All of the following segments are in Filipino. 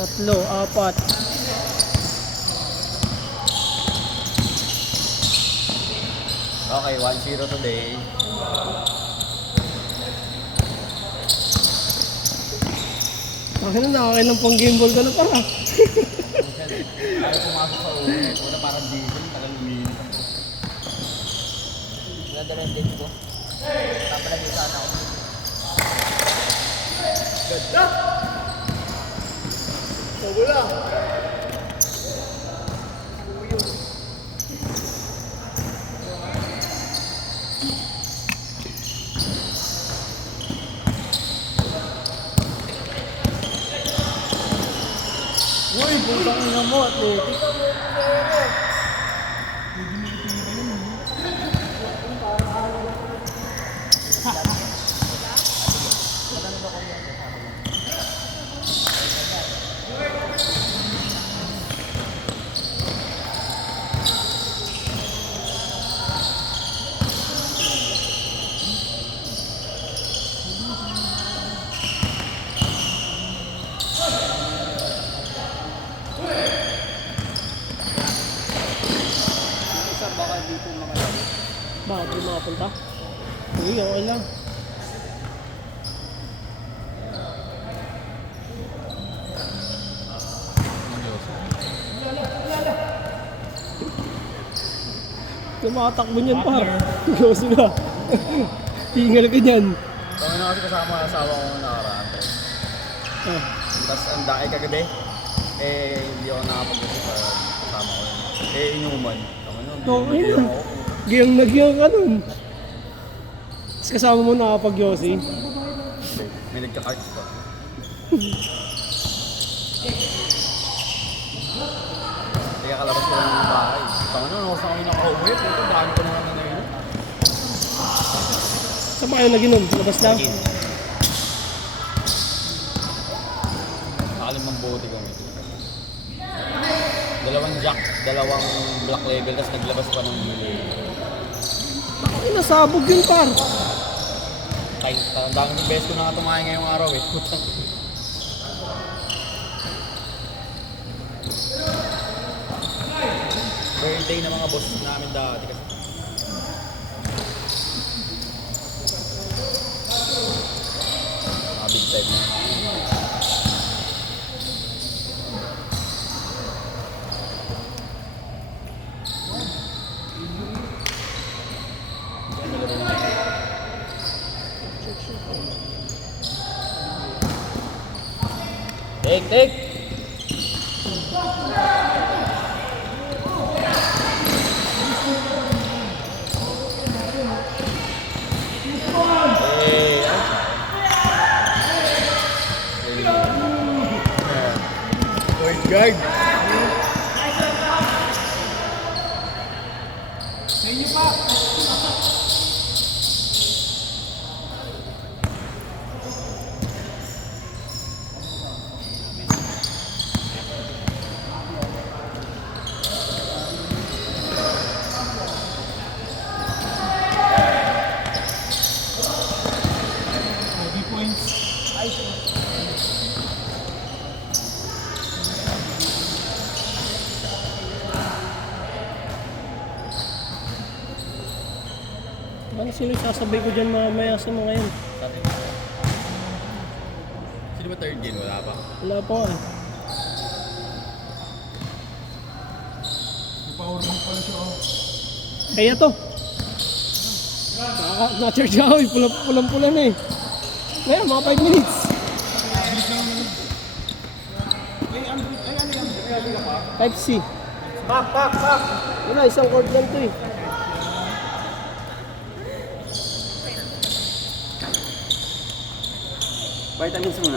Tatlo, apat. Okay, 1-0 today. Bakit na nakakailang pang game ball ka na para? Ayaw pumasok sa ulit. Una parang diesel, tagal umiinit ako. Nagdala yung date ko. Papalagay sana ako. Ganda! Wala! Uy, butang ina mo, athletic. Baka dito makalabas. Bakit di makapunta? Uy, okay lang. Tumatakbo niyan par. Goso na. Tingal ka niyan. Kami na kasi kasama ang asawa ko nakaraan. Ah, Tapos ang daki kagabi. Hindi ako nakapag-usap sa kasama ko yun. Inuman. Kami nun, okay hindi na. ako. Giyang na giyang ka nun. Tapos kasama mo nakapag-yosi. May nagka-cards pa. Kaya kalabas ko lang ng bahay. Kami nun, ako sa kami nakauwi. Ito, dami ko naman na yun. Saan ba kayo lagi nun? Labas lang? Nakalimang bote kami. Dalawang jack, dalawang black label, tapos naglabas pa ng blue. Ay, nasabog yun par. Ang daming best ko na nga tumahay ngayong araw eh. Birthday ng mga boss namin dati kasi. Mga big time na. Take! Point guard! Ano sino sasabay ko dyan mamaya sa mga yan? Sino ba third game? Wala pa? Wala pa nga eh. Kaya to. Na-charge ako eh. Pulang-pula na eh. Ngayon, mga 5 minutes. 5C. Pak! Wala, isang cord lang to eh. Vitamins muna.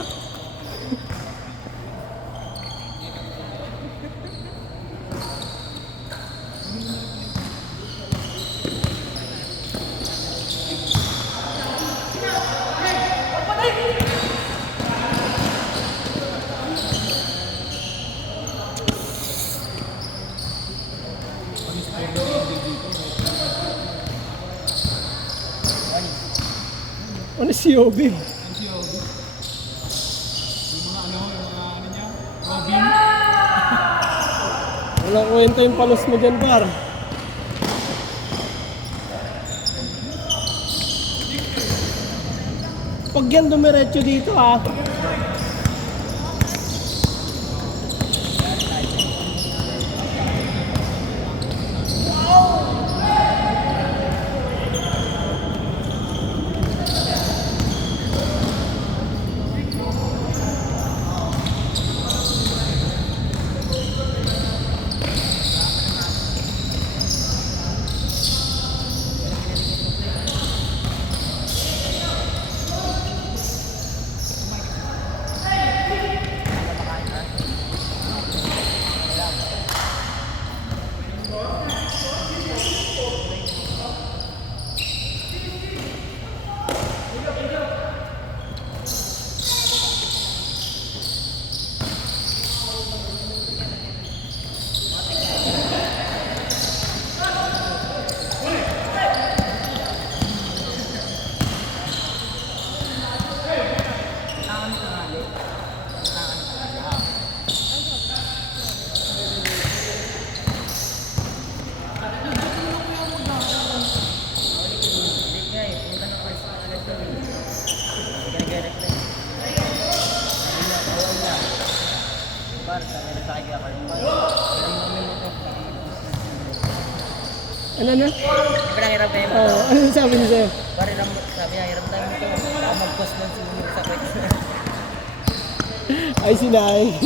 Ano si Obi? Yung mga ano niya, Robin. Walang kwenta yung palos mo dyan, par. Pag yan dumiretso dito, ha. Ano na? Pinangiram kayo mo. Oo, ano sabi niya sa'yo? Sabi niya, hiram tayo mo ito. Ako mag-cost ng sumulog sa kwet. Ay, sinay.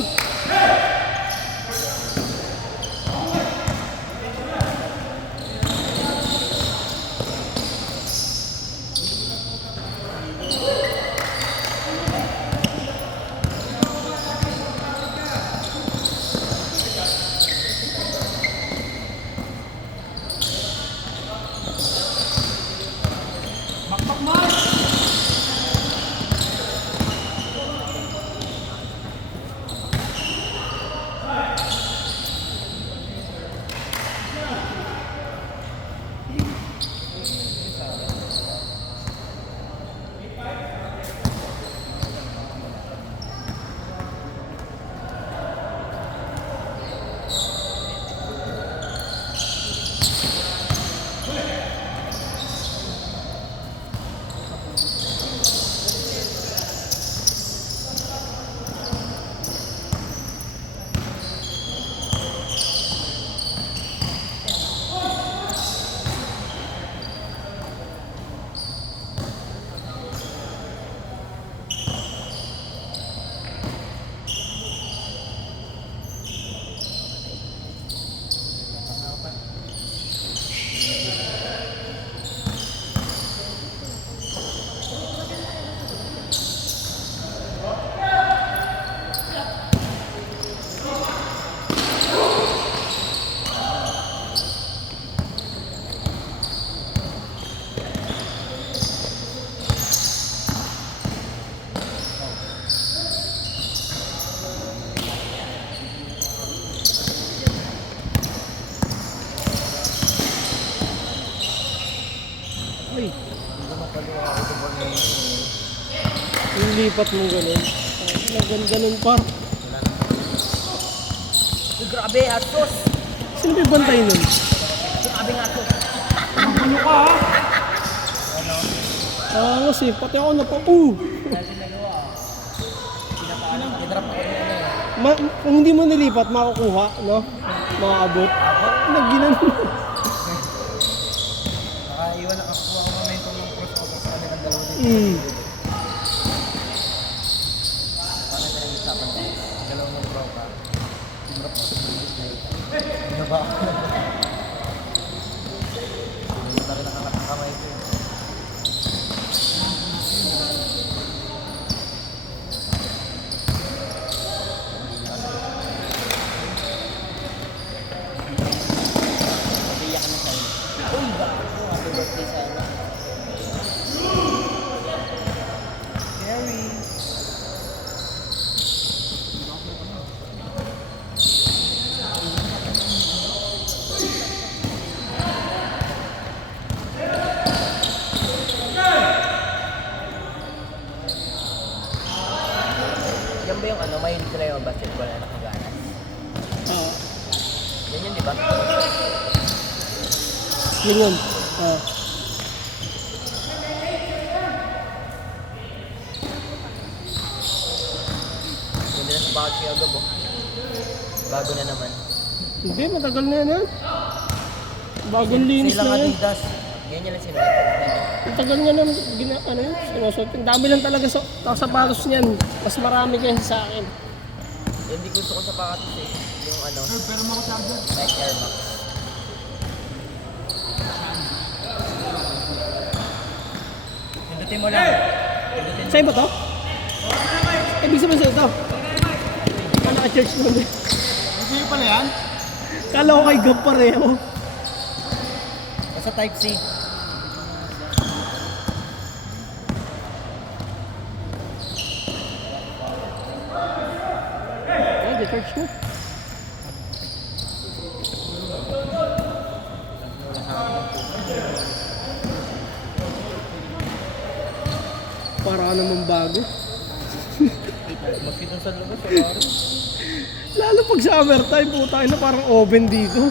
Ay, yung lipat mo ganun. Ganun par. Grabe, atos. Sino may bantay nun? Grabe nga atos. Ano ka ha? Kasi pati ako Dahil nagawa. Pindrap ako niya. Kung hindi mo nilipat, makukuha, no? Makaabot. Nagginan mo. Nakaiwan na kakuha ang momentum ng crossover sa kanilang dalawa dito. Paano tayo usapan ko? Dalawang ng tropa. Pindrap ako sa bulit na ito. Ano ba ako? Hindi na rin nakakakamay ito. Iyak na sa'yo. Uy, bakit mo? Happy birthday sa'yo. Gary. Yan ba yung mahilig sila yung basketball na nakaganas? Oo. Yan ba? Yun yun. Ah. Hindi na sa bakit kaya agad oh. Bago na naman. Hindi, matagal na yan. Bagong linis Silang na yan. Adidas. Ganyan lang sila. Matagal nga lang, ano yun, sinusuot. Ang dami lang talaga sa sapatos niyan. Mas marami kasi sa akin. Hindi gusto ko sapatos eh. Yung ano, Nike Air Max. Pindutin mo lang. Pindutin mo. Sa'yo ba to? Ibig sabihin sa'yo to? Ah, naka-church mo din. Sa'yo pala yan? Kala ko kay Gab pareho. Basta Type C. Eh, the church mo. Para ka naman bago. Maski dun sa labas, wala rin. Lalo pag summer time, puta na parang oven dito.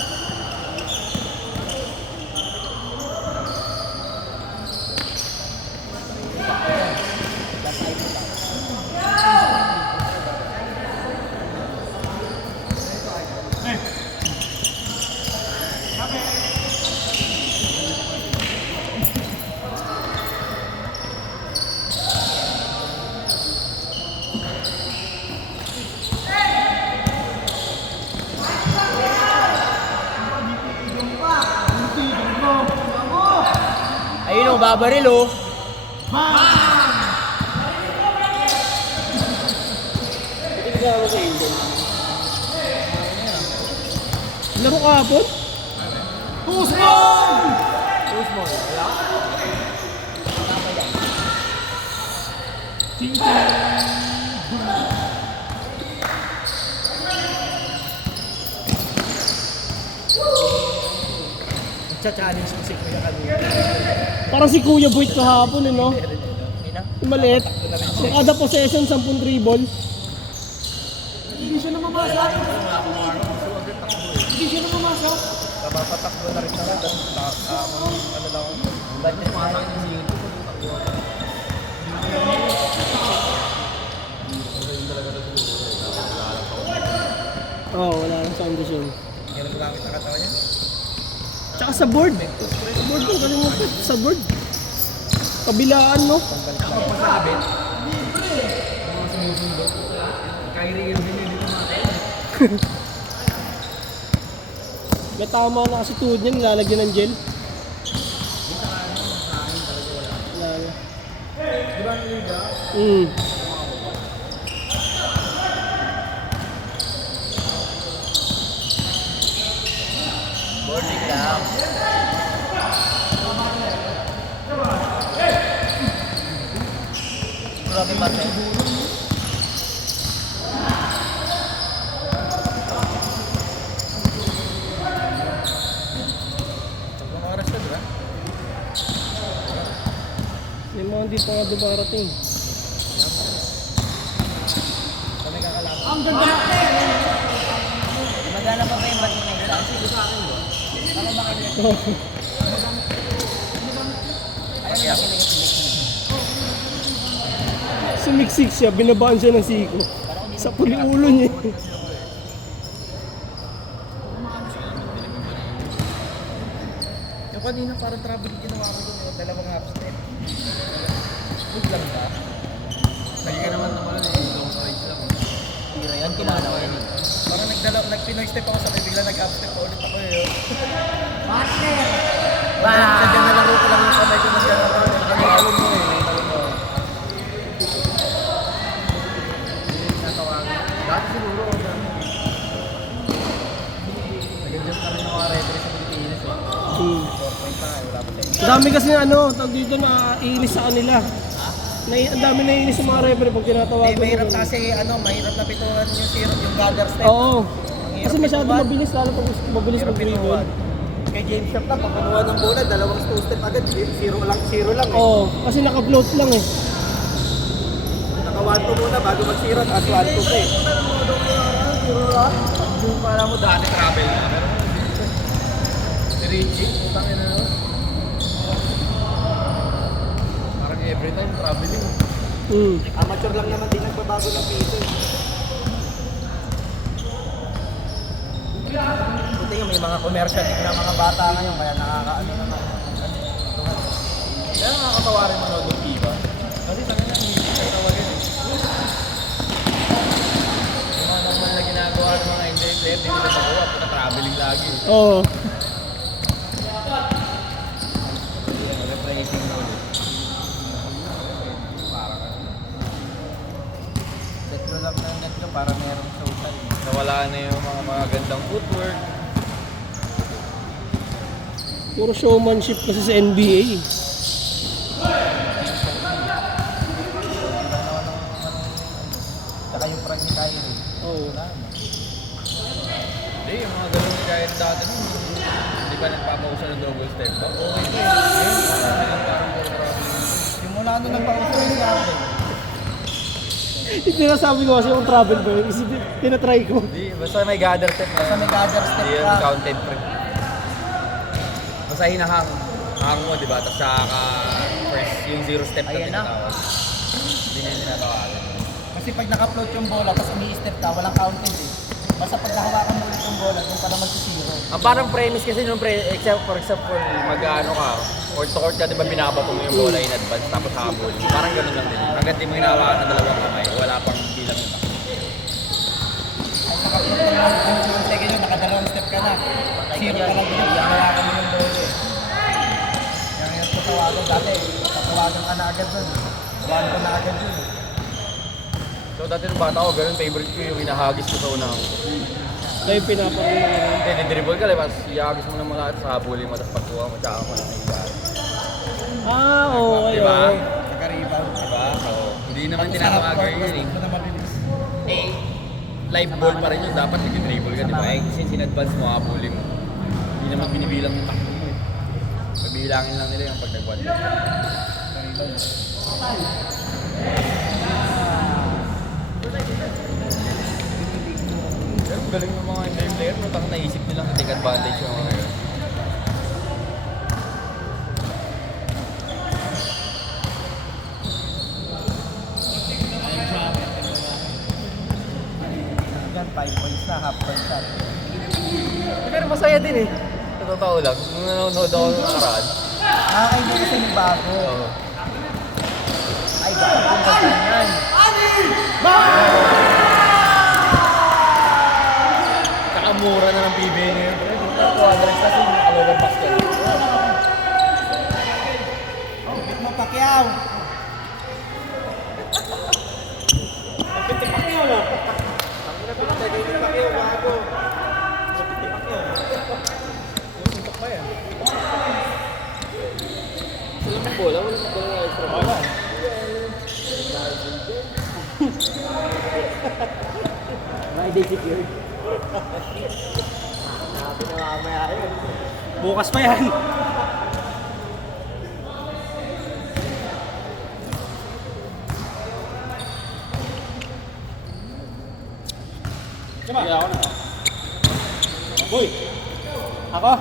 Ayun o, babaril o. Laro kahapon? Push ball! Wala? Nagcha-challenge ko si Kuya kanina. Parang si Kuya Boyd kahapon, eh, no? Hindi na. Yung maliit. Yung kada possession, 10 dribble. Kapapatakbo na rin na rin. Ano lang ako. Budget mo lang yung Oo, oh, wala nang sound yun. Yan ang gamit na katawan niya. Tsaka sa board. Sa board yung kalimutan. Sa board. Kabilaan, no? Ako pasabit. Mga sumusundo. Kyrie yung hindi mga. May tama na kasi tuhod niyan, lalagyan ng gel. Wala na. Di ba ang liga? Boarding lang. Grabe mate. Mga oras na, di ba? May mga hindi pa nga dumarating. Kami kakalaban. Ang ganda! Magana pa ba yung bating na isa? Sige sa akin, bro. Baka makinig. Ay, akin na yung Sumiksik siya, binabaan siya ng siko. Sa puliulo niya. yung kanina parang travel yung ginawa ko doon. Dalawang half step. Good lang ba? Lagi ka naman naman eh. Long stride lang. Tira yan, kilala ko yan eh. Parang nag-pinoy step ako sa bigla nag-half step pa ulit ako eh. Partner! Sadya nalaro ko lang yung kamay ko na siya. Nagtalon mo eh. Nagtalon mo. Dati siguro ako dyan. Nag-adjust na rin yung mga referee sa Pilipinas eh. 4 points na wala pa tayo. Dami kasi ano, tawag dito na iinis sa kanila. Ang dami naiinis sa mga referee pag tinatawagan. Hindi, mahirap kasi mahirap na pituan yung zero, yung gather step. Oo. Kasi masyado mabilis, lalo pag mabilis Mahirap mag-dribble. pituan. Kay James Shop na, pag kumuha ng bola, dalawang 2 step agad, zero lang eh. Oo, kasi naka-float lang eh. Naka 1-2 muna bago mag-zero, tapos 1-2 pa eh. Yung para mo dati travel na, pero Richie, putang ina naman. Parang every time traveling. Amateur lang naman din nagbabago ng piso. Buti nga may mga commercial din na mga bata ngayon kaya nakakaano naman. Kaya nakakatawa rin manood ng FIFA. Kasi sa kanya, hindi siya tawagin eh. Yung mga normal na ginagawa ng mga Indian player, hindi nila magawa. Puta traveling lagi. Oo. Replacing mo ulit. Parang Set nyo lang ng net nyo para merong social. nawala na yung mga magandang footwork. Puro showmanship kasi sa NBA. Tsaka yung prank ni Kyrie. Oo. Wala na. Hindi, yung mga ganun ni kahit dati nun, hindi pa nagpapausa ng double step back. Okay ito eh. Ngayon, parang puro traveling. Simula nung nagpauso yung grabe. Hindi na sabi ko kasi yung travel ba yun. Isipin, tinatry ko. Hindi, basta may gather step na. Basta may gather step Hindi yun ka. counted pre. Basta hinahang. Hang mo, di ba? Tapos saka first, yung zero step na Ayan na. tinatawag. Hindi na yung tinatawag. Kasi pag naka-float yung bola tapos umi-step ka, walang counted eh. Basta pag nahawakan mo ulit yung bola, doon ka naman sa zero. Ang parang premise kasi nung except for mag-ano ka, court to court ka, di ba binabato mo yung bola in advance tapos habol. Parang gano'n lang din. Hanggat di mo hinawakan ng dalawang kamay, wala pang bilang yung Ay naka-float ka naman, yung second yun, nakadalawang step ka na. Zero ka lang din, hawakan mo yung bola eh. Kaya ngayon ko tawagan dati, tatawagan ka na agad doon. Tawagan ko na agad yun. So dati nung bata ko, ganun favorite ko yung hinahagis ko sa unang. Kaya pinapakulo na rin. Hindi, dribble ka lang, tapos ihagis mo naman lahat sa habulin mo, tapos pagkuha mo, tsaka mo lang higaan. Okay. Diba? oo. Naka-rebound. Diba? Oo. Hindi naman Pag tinatawagan sarap yun eh. gusto na mabilis. Eh, live ball pa rin yun. Dapat nag-dribble ka, di ba? Eh, since in-advance mo, habulin mo. Hindi naman binibilang yung takbo mo eh. Pabilangin lang nila yung pag nag-one. Pero galing ng mga NBA player, no? Takang naisip nilang take advantage yung mga yun. Yan, 5 points na, half point shot. Pero masaya din eh. Sa totoo lang, nung nanonood ako ng nakaraan. Nakakaindi kasi may bago. Oo. Ay, bakit kung ganyan? Kakamura na ng PBA ngayon. Pero quadrants kasi nakalower basket. Bit mo, Pacquiao! Wala mong bola, wala mong bola na extra bola. May day secured. Bukas pa yan. Sige ako na. Boy! Ako?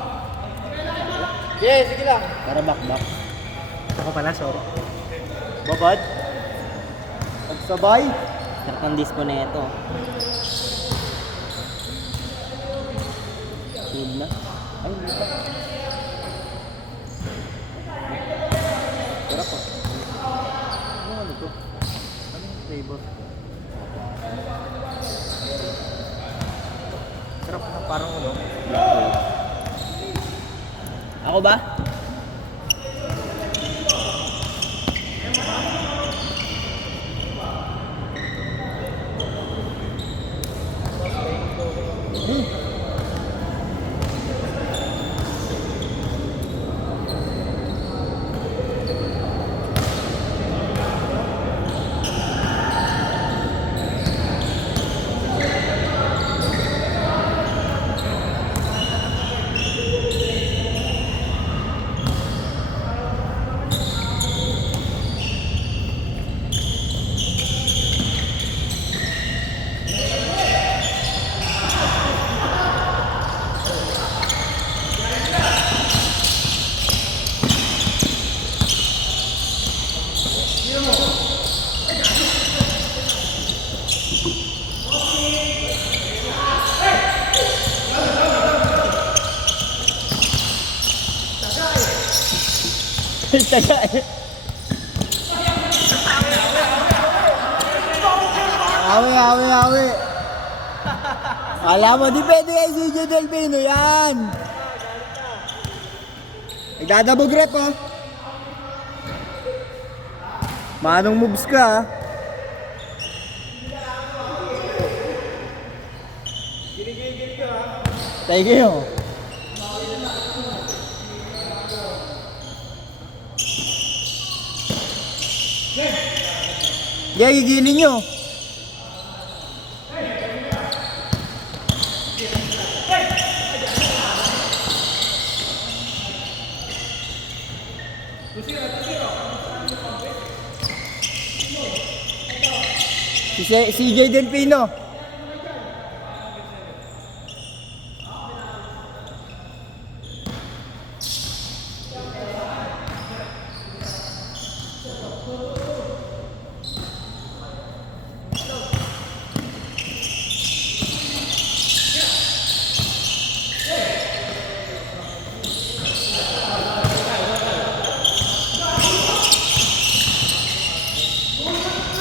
Yeah, sige lang. Para back. Ako pala, sorry. Babad? Pagsabay? Sarap ng dispo na ito. Need na? Ay, hindi pa. Sarap po. Ano ito? Anong flavor? Sarap na parang ano? Ako ba? Taga eh. Awi. Alam mo, di pwede kay CJ Delfino yan. Nagdadabog rep oh. Manong moves ka ah. Thank you. Yeah, gigilin nyo. Si CJ Delfino.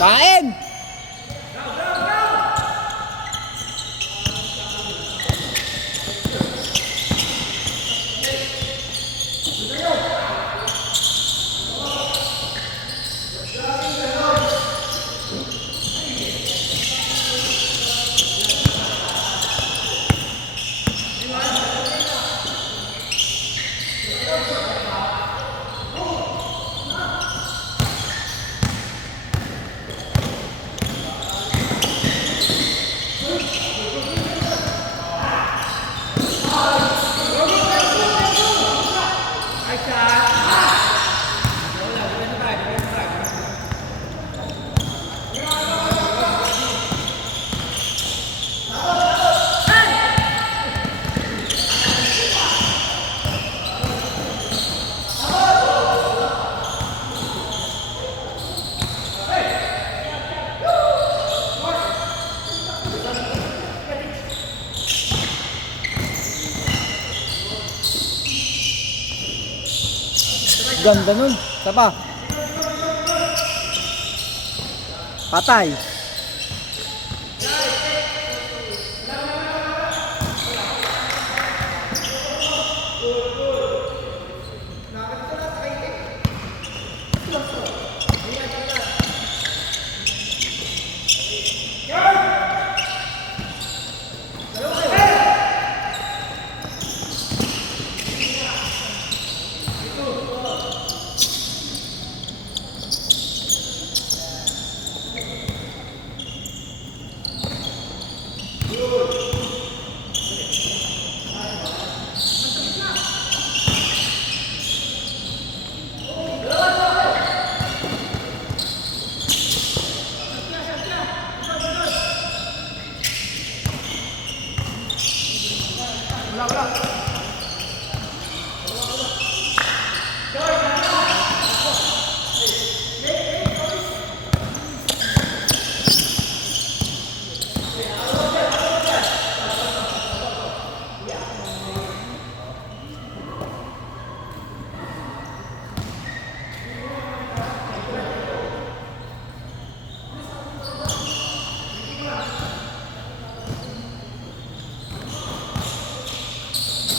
Kain! Ganda nun. Isa pa. Patay.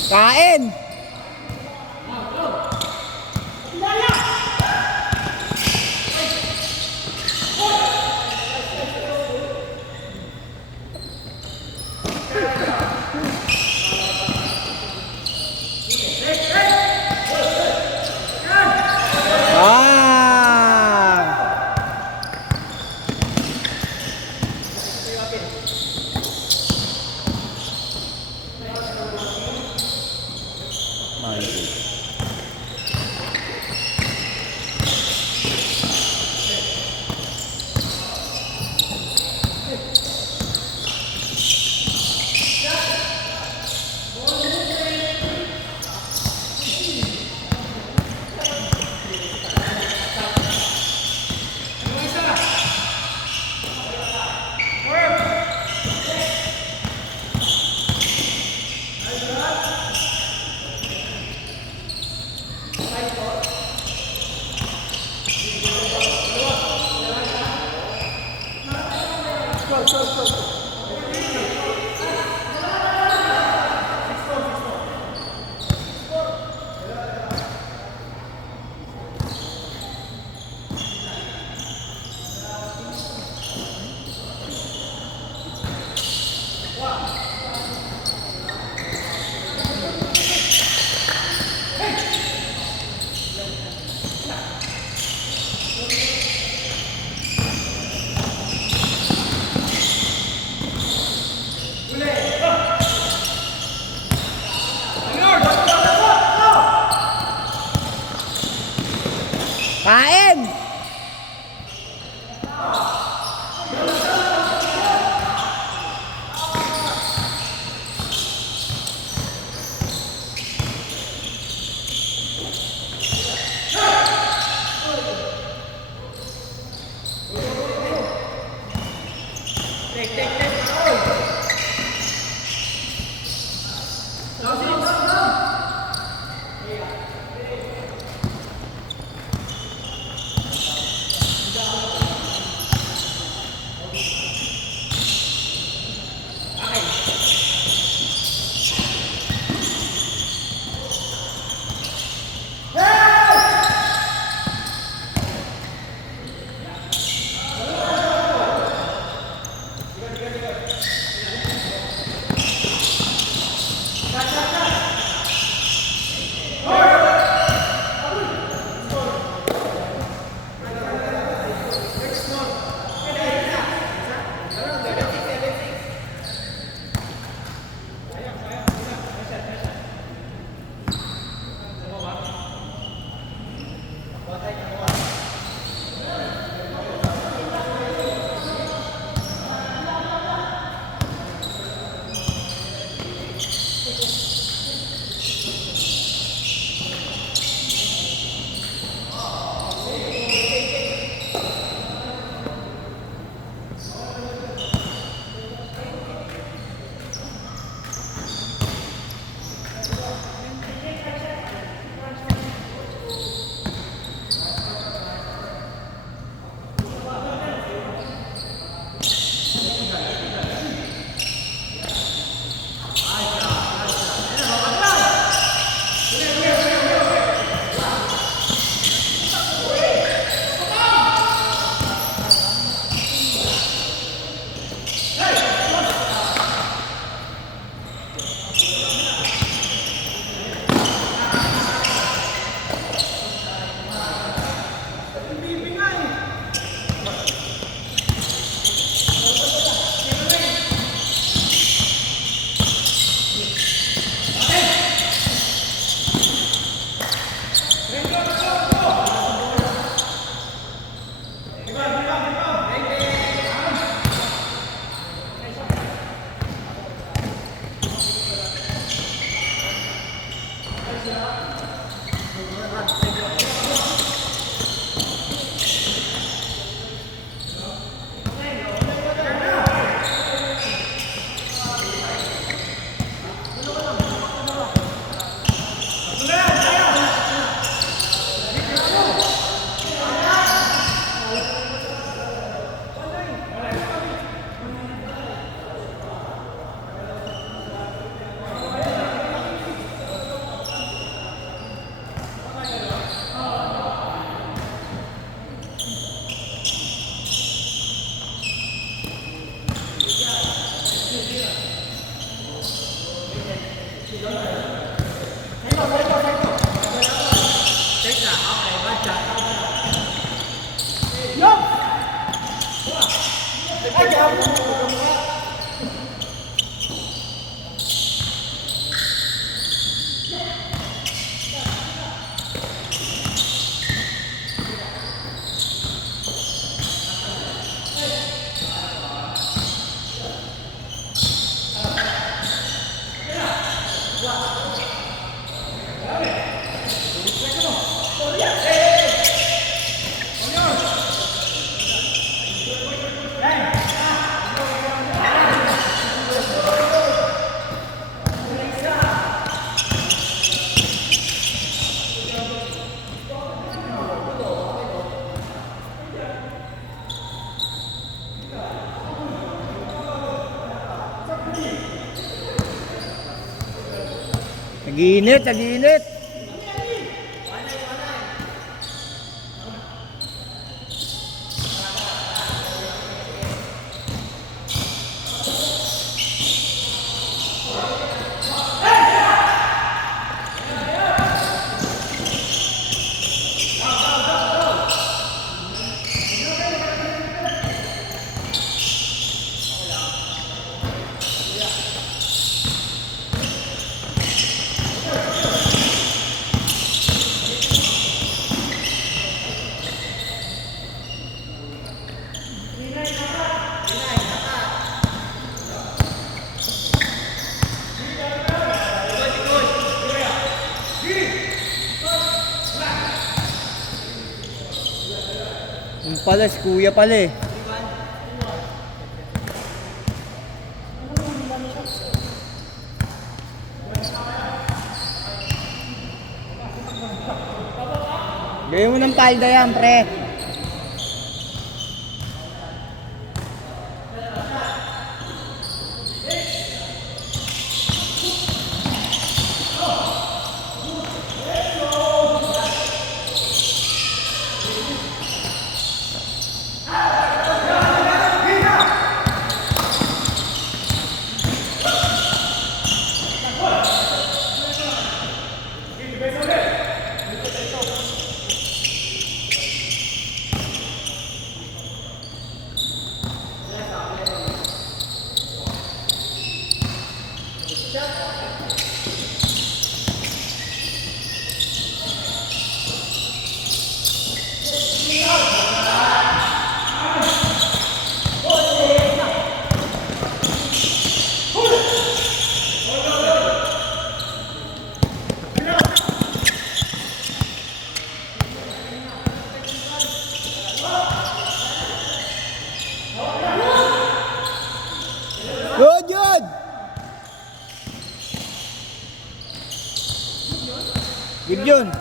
Kain! Nag-iinit, nag-iinit. Yung pala, si kuya pala eh. Bigyan mo ng palda yan, pre. Good, good! Good yun.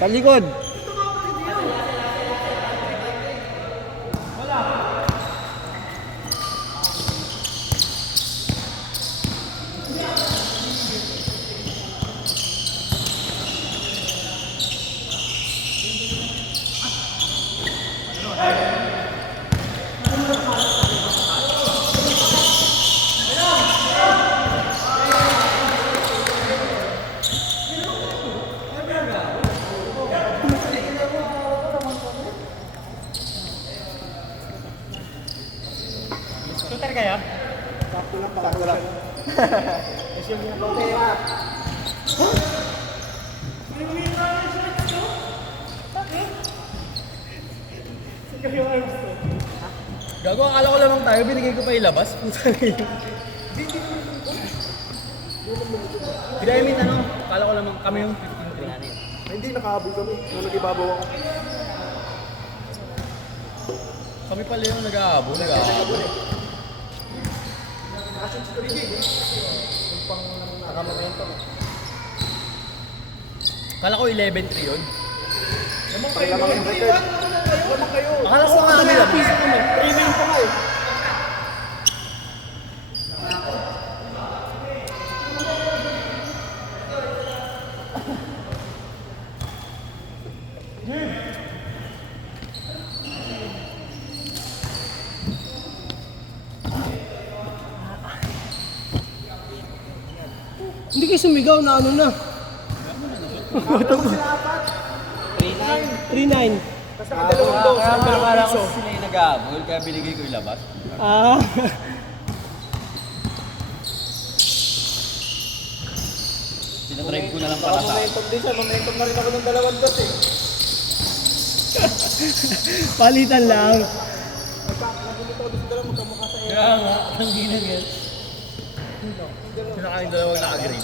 Talikod. Shooter kayo? Sakto lang. Gago, akala ko lamang tayo, binigay ko pa ilabas. Puta na yun. Hindi, I mean, ano, akala ko lamang kami yung 15-3. Hindi, nakahabol kami. Nung nag-ibabaw ako. Kami pala yung nag-aabol. Akala ko 11-3 yun. Lamang yung record. Lamang kayo. Akala ko nga nila. Premium pa nga eh. Hindi kayo sumigaw na ano na. 3-9. Tapos nakadalawang dos. Kaya Ang akala piso. ko sila yung nag-aabol, kaya binigay ko ilabas. Ah. Tinatribe ko na lang para sa Momentum din siya. Momentum na rin ako ng dalawang dos eh. Palitan lang. Nagulito ako sa dalawang magkamukha sa Kaya nga, ang ginagit. Sino kayong dalawang naka-green?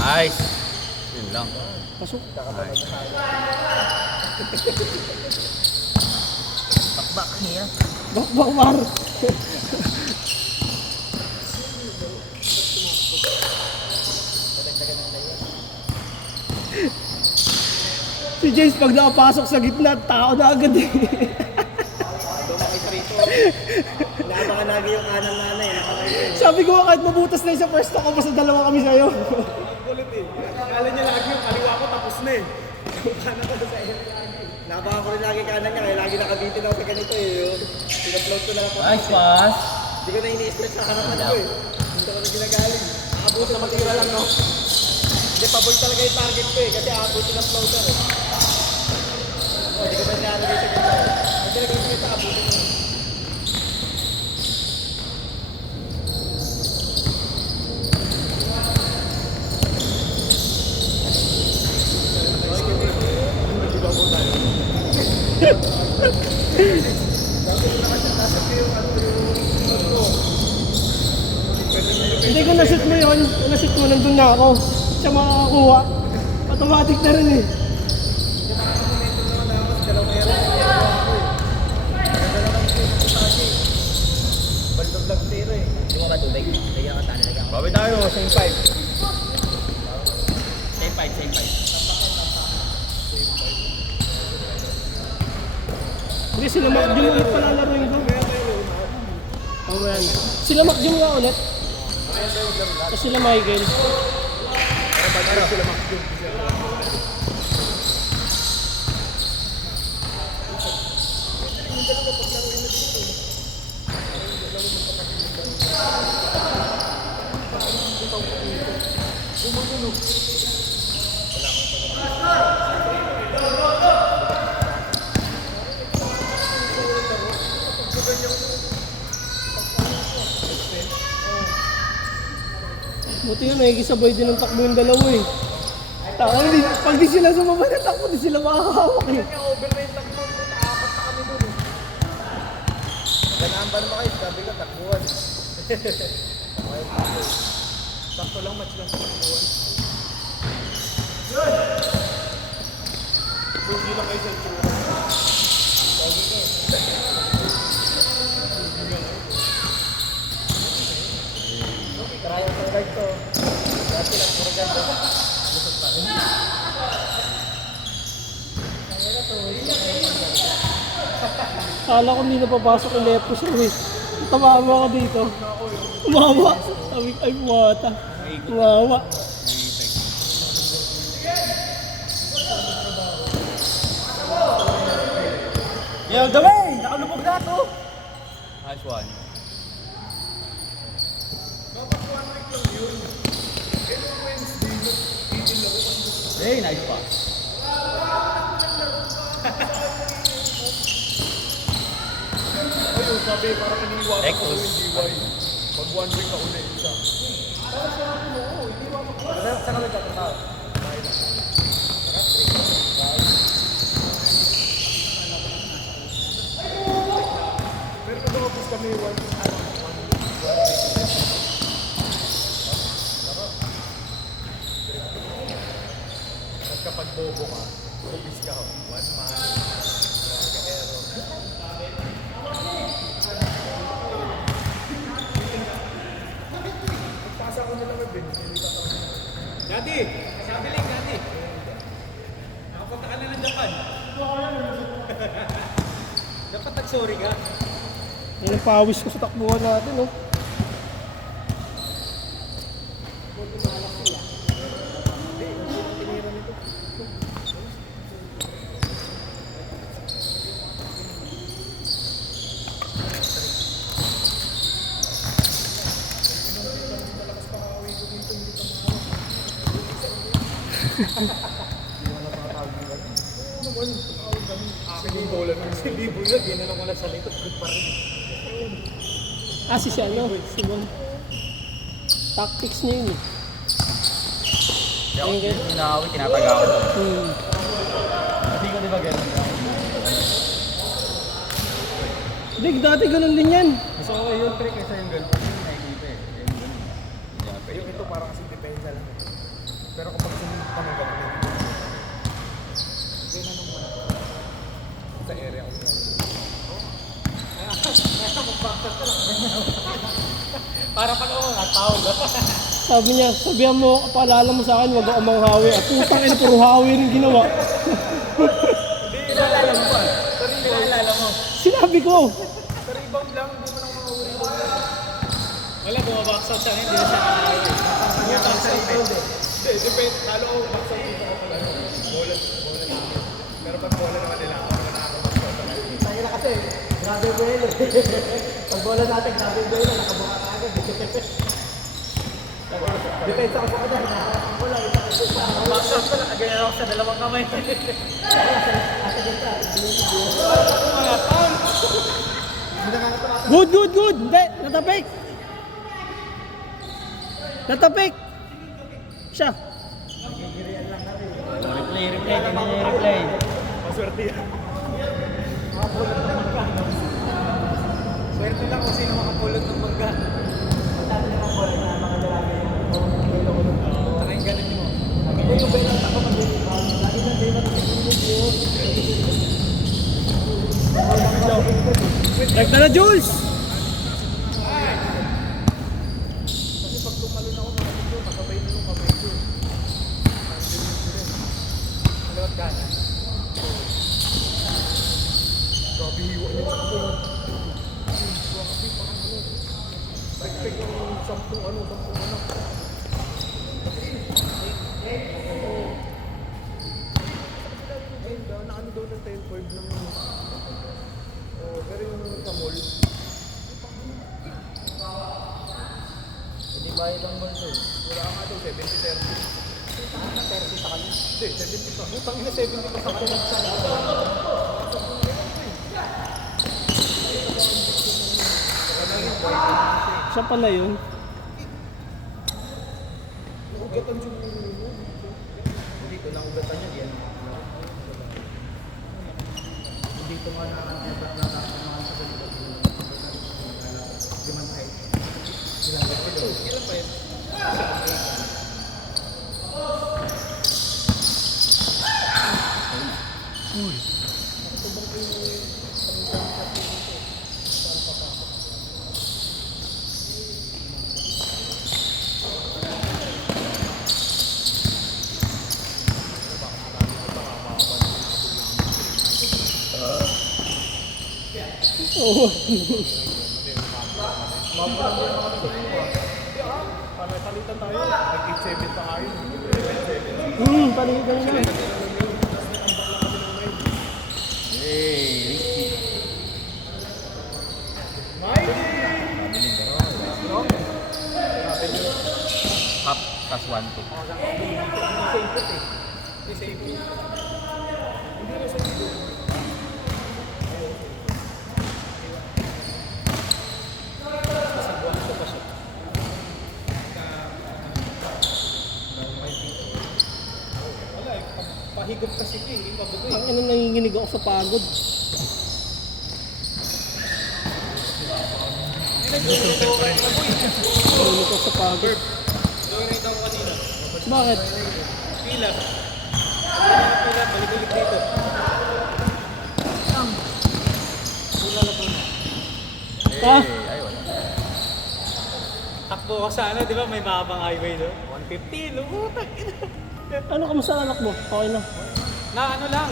Nice! Yun lang. Pasok. Bakbak niya. Bakbak war. Si James pag nakapasok sa gitna, tao na agad eh. Inabangan lagi yung kanan nanay. Sabi ko kahit mabutas na yung sa first talk, kapos na dalawa kami sa'yo. kulit eh. Akala niya lagi yung kaliwa ko tapos na eh. Kanan ko sa iyo. Inabangan ko rin lagi kanan niya. Kaya lagi nakabitin ako sa ganito eh. Pinupload ko na lang po. Nice pass! Hindi ko na ini-stretch sa harapan ko eh. Hindi ko na ginagaling. Aabutin na matira lang no. Hindi paboy talaga yung target ko eh. Kasi aabutin ng floater eh. Oh, hindi ko ba nilalagay sa ganito eh. Kasi lagay ko yung aabutin mo. mo, nandun na ako. Siya makakakuha. Automatic na rin eh. Baldog-lag tiro eh. Hindi mo ba tubig? Lagyan ka tani, lagyan ka. Bawi tayo, same 5. Same 5, same 5. Hindi, sila Macjum ulit palalaroin ko. Oh, yan. Sila Macjum nga ulit. At sila Michael. Buti yun, nakikisabay din ng takbo yung dalawa eh. Pag di sila sumabay na takbo, di sila makakahawak eh. Over na yung takbo, apat na kami dun. Ganaan ba naman kayo? Sabi ko, takbuhan. Sakto lang, match lang sa takbuhan. Bugi lang kayo sa tsura. Try ang guard to. Dati lang, puro ganda. Lusot pa rin. Kala ko hindi napapasok yung lepo siya eh. Tumama ako dito. Umawa. Sabi ko, ay buwata. Umawa. Yo, the way! Nakalubog na to! Nice one. Hey, nice pass. Ayun, sabi, parang iniiwasan ko Ecos. yung GY. Pag 1 week ka ulit, isa. Saan ka nagtatrabaho? Pero kung office kami, 1 week. Tapos kapag bobo ka, office ka, 1 month. Pasa ko nila mag Dati! Sabi lang dati. Nakapunta ka na ng Japan. Dapat nag-sorry ka. Yan ang pawis ko sa takbuhan natin oh. Akin yung bola ng Libo na, ginanong ko na sa likod. Good pa rin. Si ano, si Bon. Tactics niya yun eh. Kaya ako hindi inaawit, tinataga ko. Hindi ko di ba ganun? Hindi, dati ganun din yan. Gusto ko yung trick kaysa yung ganun. Yung nakikita eh. Yung ganun. Yung ito parang kasi depensa lang. Pero kapag sumunod ka ng ganun, sa area ko. Para pa noon, nagtawag. Sabi niya, sabihan mo, paalala mo sa akin, wag ako manghawi. At putang ina, puro hawi rin ginawa. Hindi, naalala mo ba? Sarili mo. Naalala mo. Sinabi ko, Sa rebound lang, hindi mo nang mga rebound. Wala, bumabaksaw siya. Hindi na siya nakawin. Hindi, depende. Talo ko, baksa dito ako pala. Bola. Pero pag bola naman nila, ako naman nakakabaksa talaga. Tayo na kasi, grabe buwelo. Pag bola natin, grabe buwelo. Nakabuka ka agad. Depende ako sa kanya. Ang bola, baksaw ko lang. Ganyan ako sa dalawang kamay. good, good, good. Hindi, natapik. Natapik. Siya. Replay, replay. Maswerte yan. Swerte lang kung sino makapulot ng mangga. Dagdag na Jules! Hindi bayad ang mall doon. Wala ka doon, 70-30. 30 sa kanya. Hindi, 70 pa. Utang ina 70 pa sa kanya. Siya pala yun. Ugatan siya mo. Dito na ugatan niya. Yan. Dito nga nakakatapat na nakakamahan sa ganito. Di man kahit. Ilang pa yun? Oo. Palitan tayo. Nag-8-7 pa kayo. Palitan na. Hey, Ricky. Half, tas 1-2. Pahigop kasi siya, hindi pa bugoy. Ang ina nanginginig ako sa pagod. Nanginginig ako sa pagod. Donate ako kanina. Bakit? Pila. Pila, balik-balik dito. Pila na po na. Ah? Ay, wala. Takbo ka sana, di ba? May mahabang highway doon. 150, lumutak. Ano, kamusta anak mo? Okay na. Na ano lang.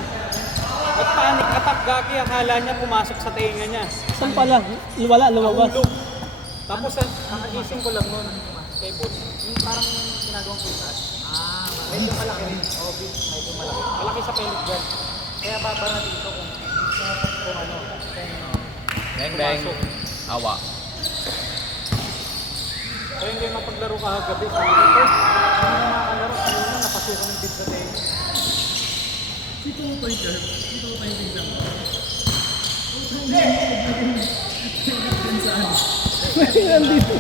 Nag-panic attack, Gaki. Akala niya pumasok sa tenga niya. Saan pala? Wala, lumabas. Nahulog. Tapos, nakagising ko lang nun. Kay boss. Yung parang ginagawang putas. Medyo malaki rin. Oh, big. Medyo malaki. Malaki sa pellet dyan. Kaya babara dito kung ano. Bang, bang. Awa. Kaya hindi mapaglaro ka kagabi. Sabi ko, first, ano na makalaro? Ano na, napasira ng bid sa tenga. Dito mo pa yung girl. Dito mo pa yung bigla mo. Nandito.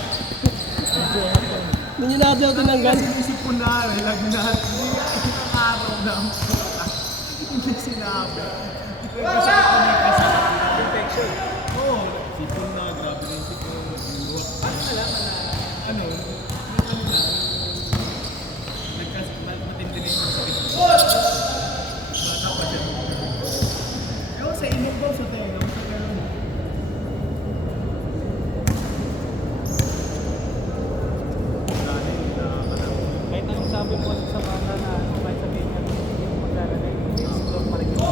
Hindi nyo natin ako tinanggal. Isip ko na, lagnat. Hindi araw na ang puta. Hindi sinabi. Ito yung kasakit ko na yung kasakit. Infection. Oo. Sipon na, grabe na yung sipon. Paano nalaman na? Ano? Ano na? Matindi na yung sakit. Bata pa siya. Ewan sa imog daw sa tenga. Sa tenga mo. Dahil Kahit anong sabi mo sa bata na ano, kahit sabihin niya, yung maglalagay, explore pa rin yung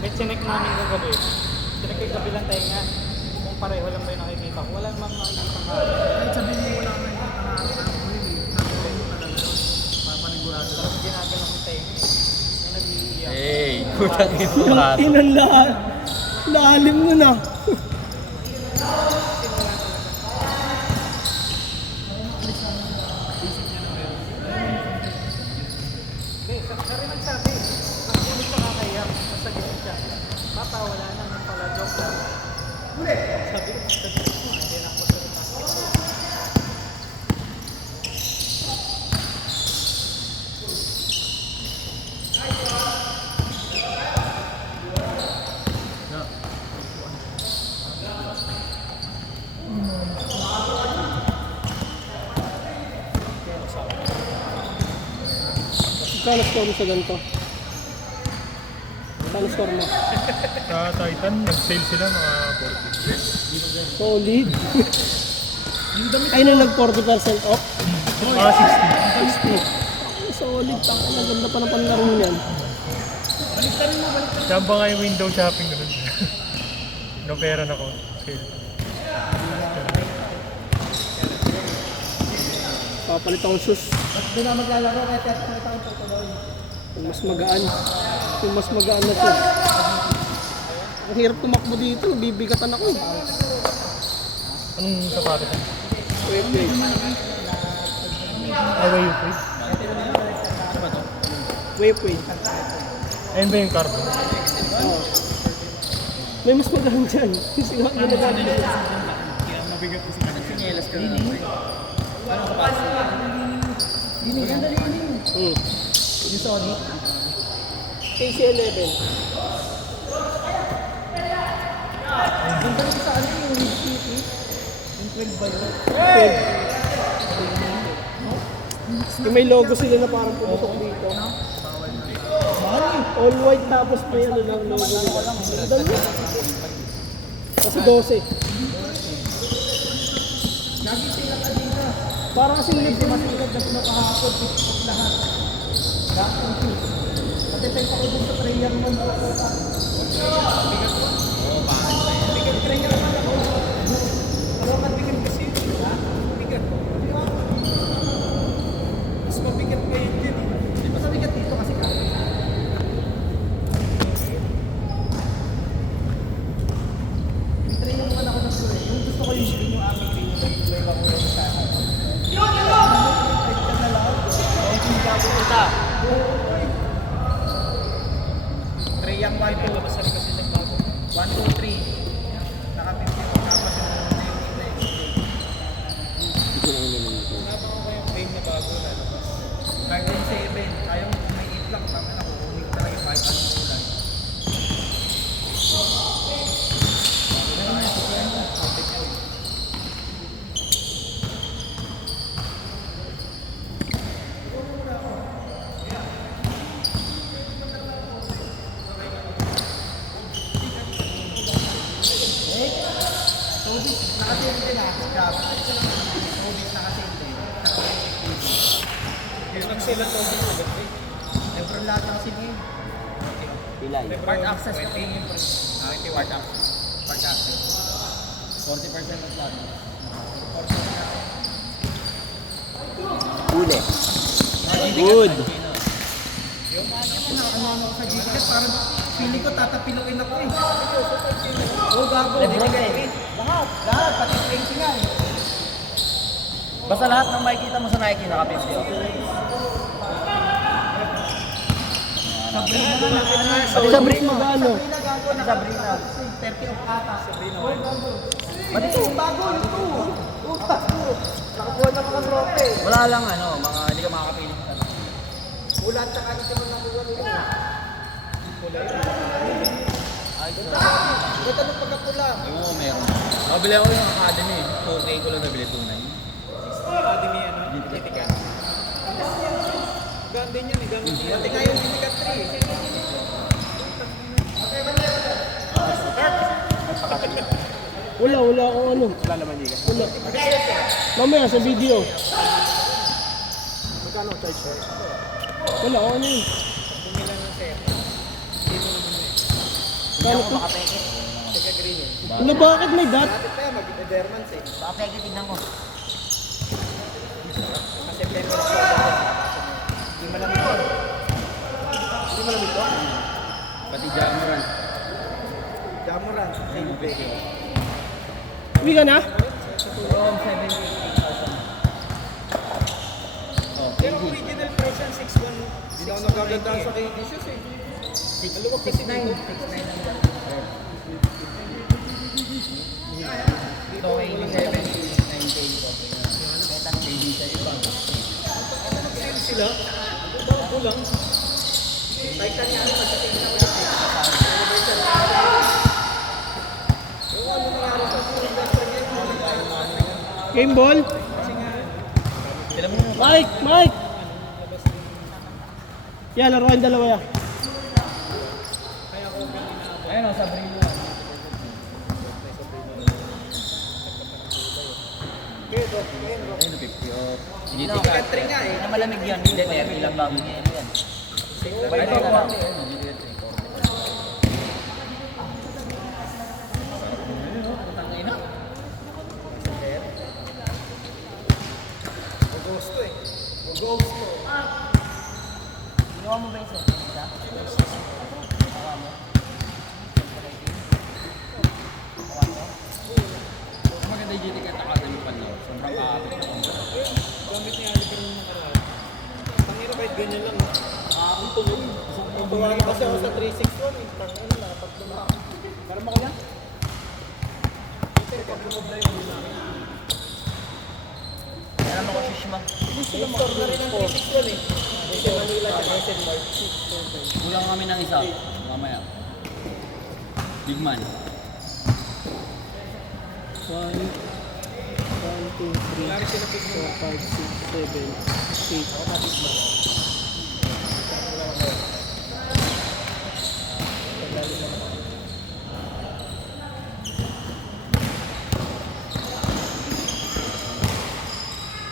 kahit sinek namin kagabi, sinek kay kabilang tenga, kung pareho lang ba yung nakikita ko, wala namang nakikita nga. kahit sabihin mo wala kang nakikita na araw-araw ko yun eh. Nakuha mo talaga yun. Papanigurado lang. Tapos ginagawa ng tenga eh. May nag-iiyak. Hey, putang ito ka. Inan lalim mo na. Hindi, siya rin nagsabi. Nagsulit siya kakaiyak. Tapos nagising siya. Papa, wala na. Nang pala, joke lang. Sabi ko, hindi na ako sa Kano score mo sa ganito? Kano score mo? Sa Titan, nag-sale sila mga 40. Solid. Ay na nag 40% off. Mga 60. Solid. Taka na. Ganda pa ng panlaro niyan. 60. Saan ba nga yung window shopping ganun? No pera na ko. Sale. Papalit akong shoes. Doon na maglalaro kaya nakita ko ito doon. Yung mas magaan. Yung mas magaan na to. Ang hirap tumakbo dito. Bibigatan ako eh. Anong sapatos yan? Wait. Away yung free? Wait. Ayun ba yung carbon? Oo. May mas magaan dyan. Kasi nga ginagamit nila. Sinyelas ka na. Anong kapas? Yung Sonic. KC11. Yung dalawa sa ano yung Red City. Yung 12 ba yun? Yung may logo sila na parang pumutok dito. All white tapos may ano lang logo nila. Ang dalawa. Kasi 12. Parang kasing libre. Masigat na pinakahapon. Tiktok lahat. Lahat ng shoes. Pati tayo pa ko dun sa prayer man. Bigat prayer man ako. Ano ka bigat kasi? Ha? Bigat. Mas mabigat pa yun din. Mas mabigat dito kasi ka. Train naman ako ng sure. Yung gusto ko yung green yung aming green. Yung iba ko rin sa akin. Three yung 1, 2. 1, 2, 3. Naka-50 ko. Tapos yung next day. Nabang ko yung frame na bago lalabas. Garden 7. Kayong may 8 lang. Tama na. Kukunin ko talaga yung 5 ang ulan. Nakasin din ah. Job. Obis nakasin din. Nag-sale ang obis na ba? Never lahat nakasin ngayon. Pilay. Part access ka rin. Part access. Part access. 40% of lahat. Huli. Good. Yung ano ko sa Gcash, parang feeling ko tatapiluin ako eh. Oh, gago. Lahat, pati 20 nga eh. Basta lahat ng makikita mo sa Nike naka-50 off. Sabrina na Pati sa brick magano. Sabrina gago na Sabrina. 30 of ata. Sabrina. Pati ito, bago yung 2. Oh, bago. Nakakuha na mga trope. Wala lang ano, mga hindi ka makakapilit. Ulan sa kanito mo nakuha nila. Ito nung pagkapula. Oo, meron. Nakabili ako yung Academy. 2K ko lang nabili, 2.9. Academy ano? Titikan. Gandin yan eh, gandin yan. Pati nga yung titikan 3. Wala akong ano. Wala naman di ka. Wala. Mamaya sa video. Magkano charge sir? Wala akong ano yun. Bumila ng set. Kano to? Teka green eh. Ano bakit may dot? Dati pa yan, mag-Dermans eh. Pakapeke, tignan ko. Kasi September ako. Hindi malamig to. Hindi malamig to? Pati Jamoran. Jamoran. Uwi ka na? From 70,000. Oh, Pero original price yan, 6,100. Hindi ako nagaganda sa KD shoes eh. Maluwag kasi dito. 6.9 lang yan. Ito kay 9K ko. Kahit ang KD sa iba. Sale sila. Bago lang. Titan yan. Sa tingin ako yung ano nangyari sa industry ngayon? Game ball? Sila mo Mike! Yan, laruan dalawa yan. Ayun o, Sabrina. Ayun, 50 o. Hindi No, tika. country nga eh. Na malamig yan. Hindi, 30 lang bago niya yan. Ay, ito na. Agosto eh. Agosto. Ginawa mo ba yung set? Maganda yung GT Cat Academy pa no. Sobrang kaabot na kung Gamit niya Ali pero nung nakaraan. Tangina kahit ganyan lang. Ang tunog. Ang tuwa na kasi ako sa 361 eh. Tangina na, tatlo na ako. Pero mo ko yan? Ito, pag lumobla yung muna. Alam mo ko Shishma. Store na rin ang 361 eh. Kasi Manila siya, SM Mart. kulang kami ng isa. Mamaya. Big man. 1, 2, 3, 4, 5, 6, 7, 8.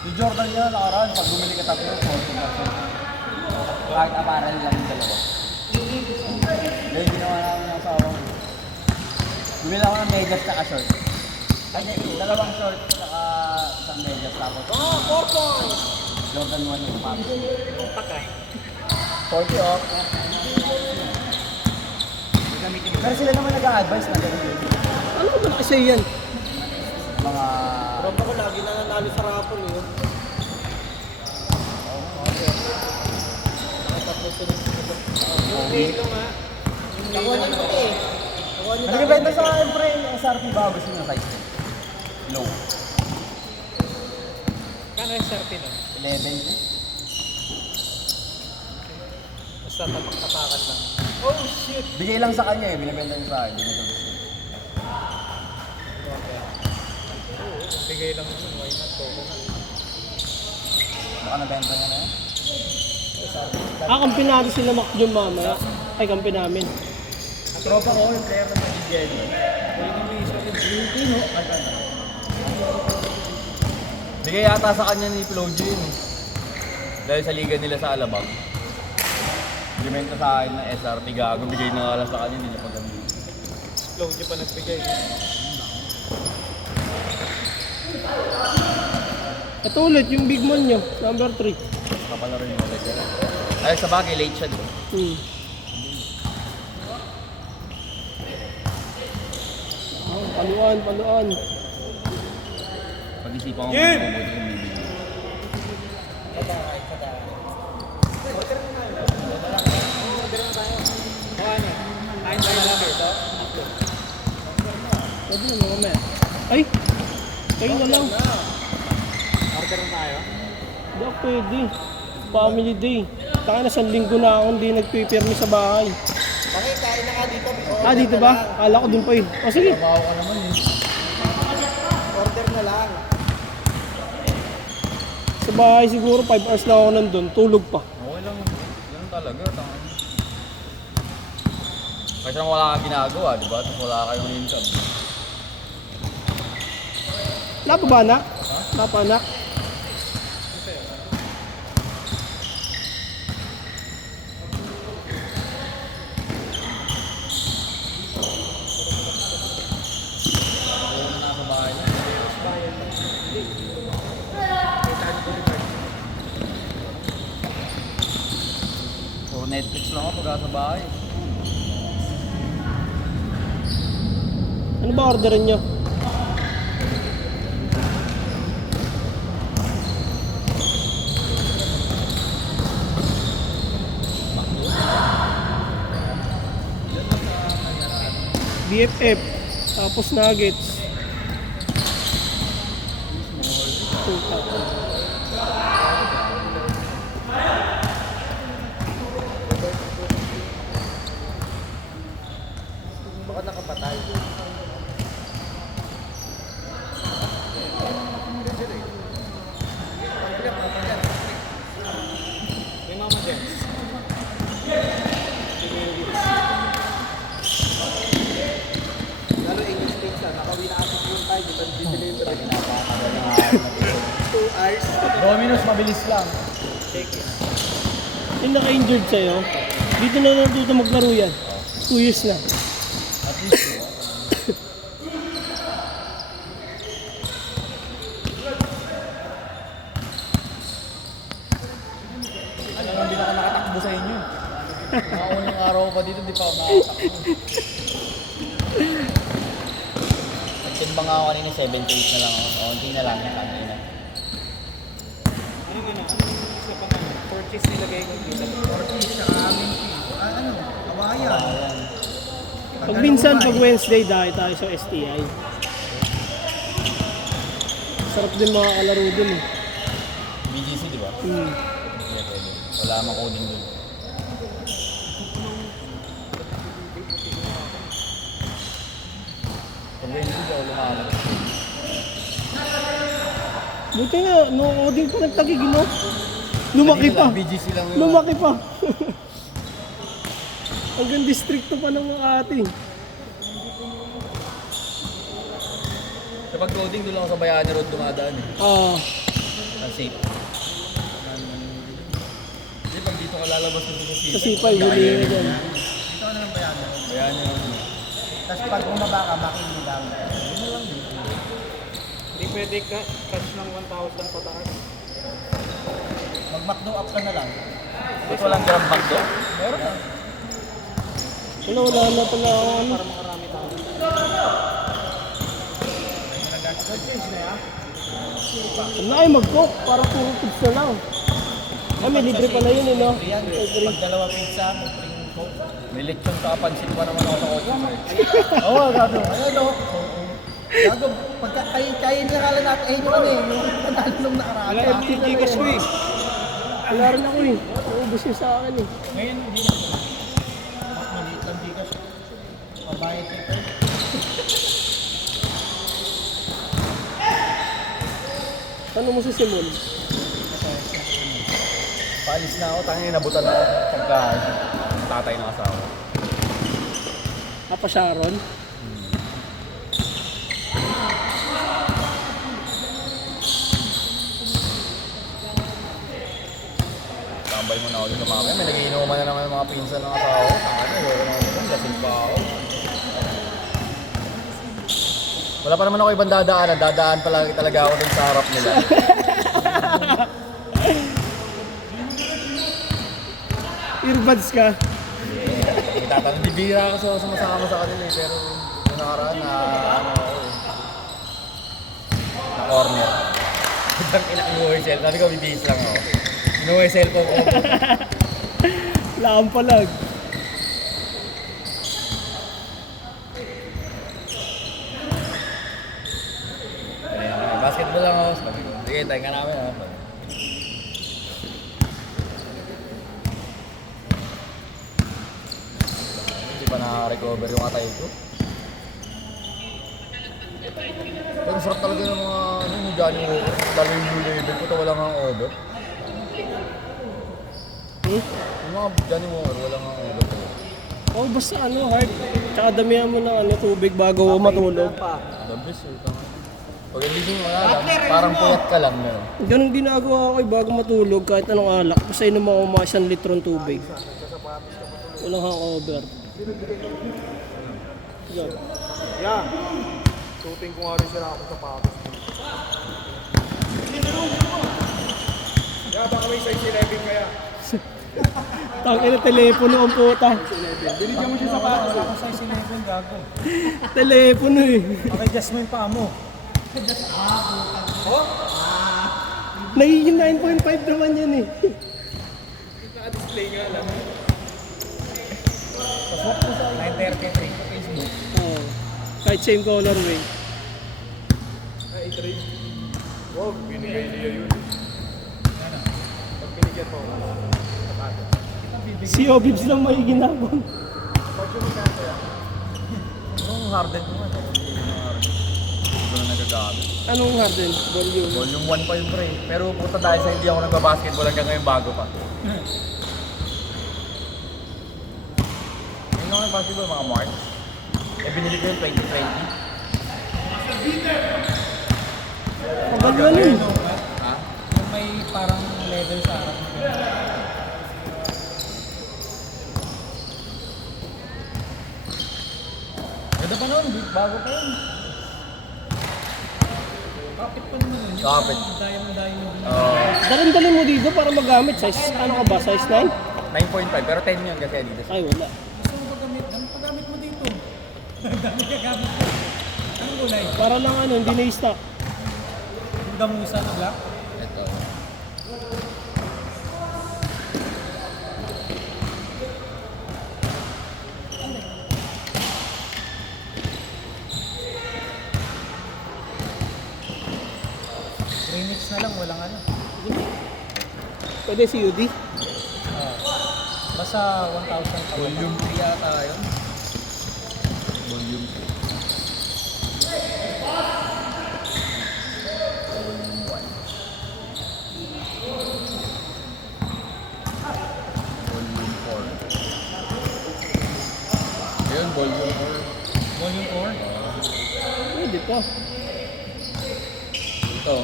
Yung Jordan niya nakaraan, pag bumili ka tatlo, 40%. Kahit aparel lang yung dalawa. Dahil ginawa namin ng asawa ko. Bumili ako ng medyas na short. Ay, dalawang short saka isang medyas tapos. Oh, 4 points! Jordan 1 yung mami. Taka. 40 off. Pero sila naman nag-a-advise na gano'n. Ano ba kasi yan? Mga... Tropa ko lagi na nanalo sa raffle eh. Nakatatlo sunod-sunod. Yung Halo nga. Nakuha niyo ito eh. Nakuha niyo Nagbibenta sa akin pre, yung SRP bago siya ng size. Low. Kano yung SRP na? 11 eh. Basta tapak-tapakan lang. Oh shit! Bigay lang sa kanya eh, binibenta niya sa akin. Hindi ko gusto. Bigay lang yun. Why not? Toko nga. Baka nabenta niya na yan. Kampi natin sila Mac Jum mamaya. Ay, kampi namin. Tropa ko, yung player na may Jenny. Bigay yata sa kanya ni Flo G yun eh. Dahil sa liga nila sa Alabang. Binibenta sa akin na SRP gago, bigay na nga lang sa kanya, hindi niya pag-gamit. Slow niya pa nagbigay. Ito ulit, yung big man nyo, number 3. Kapalaro yung ulit yan. Ay, sa bagay, late siya doon. Oh, paluan, paluan. Pag-isipan ko kung mabuti yung bibigyan. Kain tayo lang ito. Pwede naman mamaya. Ay! Kayo na lang. Order na tayo. Hindi ako pwede. Family day. Taka na 1 linggo na ako hindi nagpipirmi sa bahay. Bakit kain na nga dito? Ah, dito ba? Kala ko dun pa yun. O sige. Trabaho ka naman eh. Order na lang. Sa bahay siguro 5 hours na ako nandun. Tulog pa. Okay lang. Ganun talaga. Tangan. Kasi naman wala kang ginagawa, di ba? Tapos wala kayong income. Wala pa ba anak? Wala pa anak? Wala na nasa bahay na. Puro Netflix lang ako pagka sa bahay. Ano ba orderin nyo? BFF. Tapos nuggets. Baka nakapatay. May mama dyan. Dominos, mabilis lang. Yung naka-injured sa'yo, dito na natuto maglaro yan. 2 years na. At least, diba? Ano lang, hindi na ako nakatakbo sa inyo. Mga unang araw pa dito, di pa ako nakatakbo. Nagtimbang ako kanina, 78 na lang ako. Unti na lang, kanina. Purchase nilagay ko dito. Purchase sa amin. Ano? Kabayan. Ayan. Pag minsan, pag Wednesday, dahil tayo sa STI. Sarap din mga kalaro dun eh. BGC, di ba? Hmm. Yeah, pwede. Wala namang coding dun. Pag Wednesday, ako lumalabas. Buti nga, no coding pa nagtagig, no? Lumaki pa. BGC lang yun. Lumaki pa. Hanggang districto pa ng mga ating. Kapag coding, doon lang ako sa Bayani Road dumadaan eh. Ah, Ang safe. Hindi, pag dito ka lalabas dito sa sa C5, huli na dyan. Dito ka na lang bayan. Bayani Road. Tapos pag bumaba ka, makinig lang. Hindi pwede ka cash ng 1,000 pataas. Mag-McDo up ka na lang. Dito walang gram bag doon? Meron na. Wala na pala ako ano. Para makarami tao. Ano ay mag-cook? Parang puro tips na lang. Ay, may libre pala yun eh, no? Yan, pag dalawa pizza, may pring coke. May lechon ka, pansin pa naman ako sa kotse. Oo, gago. Ayun o. Gago, pagka kain na kala natin, ayun yung ano eh, yung panalo nung nakaraan. Wala FTG cash ko eh. Wala rin ako eh. Naubos yun sa akin eh. Ngayon, hindi na. Mas maliit lang di kasi. Pabayad ito. Ano mo si Simon? Paalis na ako, tangin nabutan ako pagka tatay ng asawa. Apa Sharon? Tambay mo na ulit sa mamaya. May nagiinuman na naman yung mga pinsan ng asawa. Tangin na, yun naman. Lasing pa ako. Wala pa naman ako ibang dadaanan. Dadaan pa lang talaga ako dun sa harap nila. Earbuds ka? May tatanong, bibira ako sa sumasama sa kanila eh. Pero yung nakaraan na ano ako eh. Na corner. Biglang kinuha yung cellphone. Sabi ko, bibihis lang ako. Kinuha yung cellphone ko. Wala akong palag. Basketball lang ako. Sabi ko, sige, tayo nga namin ako. Hindi pa na-recover yung atay ko. Pero sarap talaga ng mga ano, yung Johnny Walker. Lalo yung new label ko, wala nga ang over. Yung mga Johnny Walker, wala nga ang over talaga. Oh, basta ano, hard. Tsaka damihan mo ng ano, tubig bago matulog. The best eh. Pag gising mo na lang, parang puyat ka lang. No? Ganun ginagawa ko eh, bago matulog kahit anong alak. Basta inom ako mga 1 litron tubig. Walang hangover. Yan. Yan. Shooting ko nga rin sila ako sa patos. Yeah, baka may size 11 kaya. Tangin na telepono ang puta. Binigyan mo siya sa patos. Wala akong size 11, gago. Telepono eh. Pakadjust mo yung paa mo. Nagiging 9.5 naman yan eh. Naka-display nga lang. 9:30 sa Facebook. Oh, kahit same colorway. Ay, trade. Wow, binigay niya yun. Pag binigyan mo, sapatos. Si Obibs lang may ginabang. Pag yung magkano yan? Anong harden ko nga? Hindi ko na nagagamit. Anong harden? Volume. Volume 1 pa yun pre. Pero puta dahil sa hindi ako nagbabasketball hanggang ngayon bago pa. Hindi ako nagbasketball mga March. Eh binili ko yung 2020. Pagod na nun. Ha? Yung may parang level sa harap. Ganda pa nun, bago pa yun. Kapit pa naman yun. Kapit. Diamond. Dalhin mo dito para magamit. Size, ano ka ba? Size 9? 9.5 pero 10 yun kasi Adidas. Ay, wala. Gusto mo paggamit? Anong paggamit mo dito? Dami gagamit mo. Anong kulay? Para lang ano, hindi na-stock. Yung damusa na black? Ito. Remix na lang, walang ano. Pwede CUD. Basta 1,000 pa. Volume 3 yata yun. Volume 3. Volume 1. Volume 4. Ayun, volume 4. Volume 4? Pwede pa. Ito.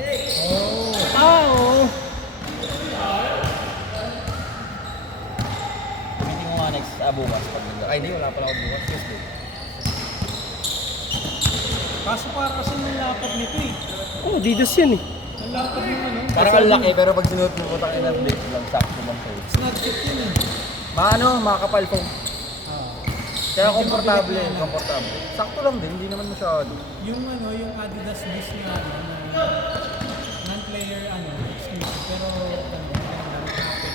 Oh! Oo. Gamitin ko nga next bukas. Ay, hindi. Wala pala ako bukas. Tuesday. Kaso para kasi ng lapad nito eh. Oh, Adidas yan eh. Ang lapad yung ano. Parang ang laki pero pag sinuot mo putang ina big lang sakto lang sa'yo. Snag fit yun eh. Makakapal po. Ah. Kaya komportable. Komportable. Sakto lang din. Hindi naman masyado. Yung ano, yung Adidas Boost nga ano, na non-player ano, exclusive. Pero ano, kapit.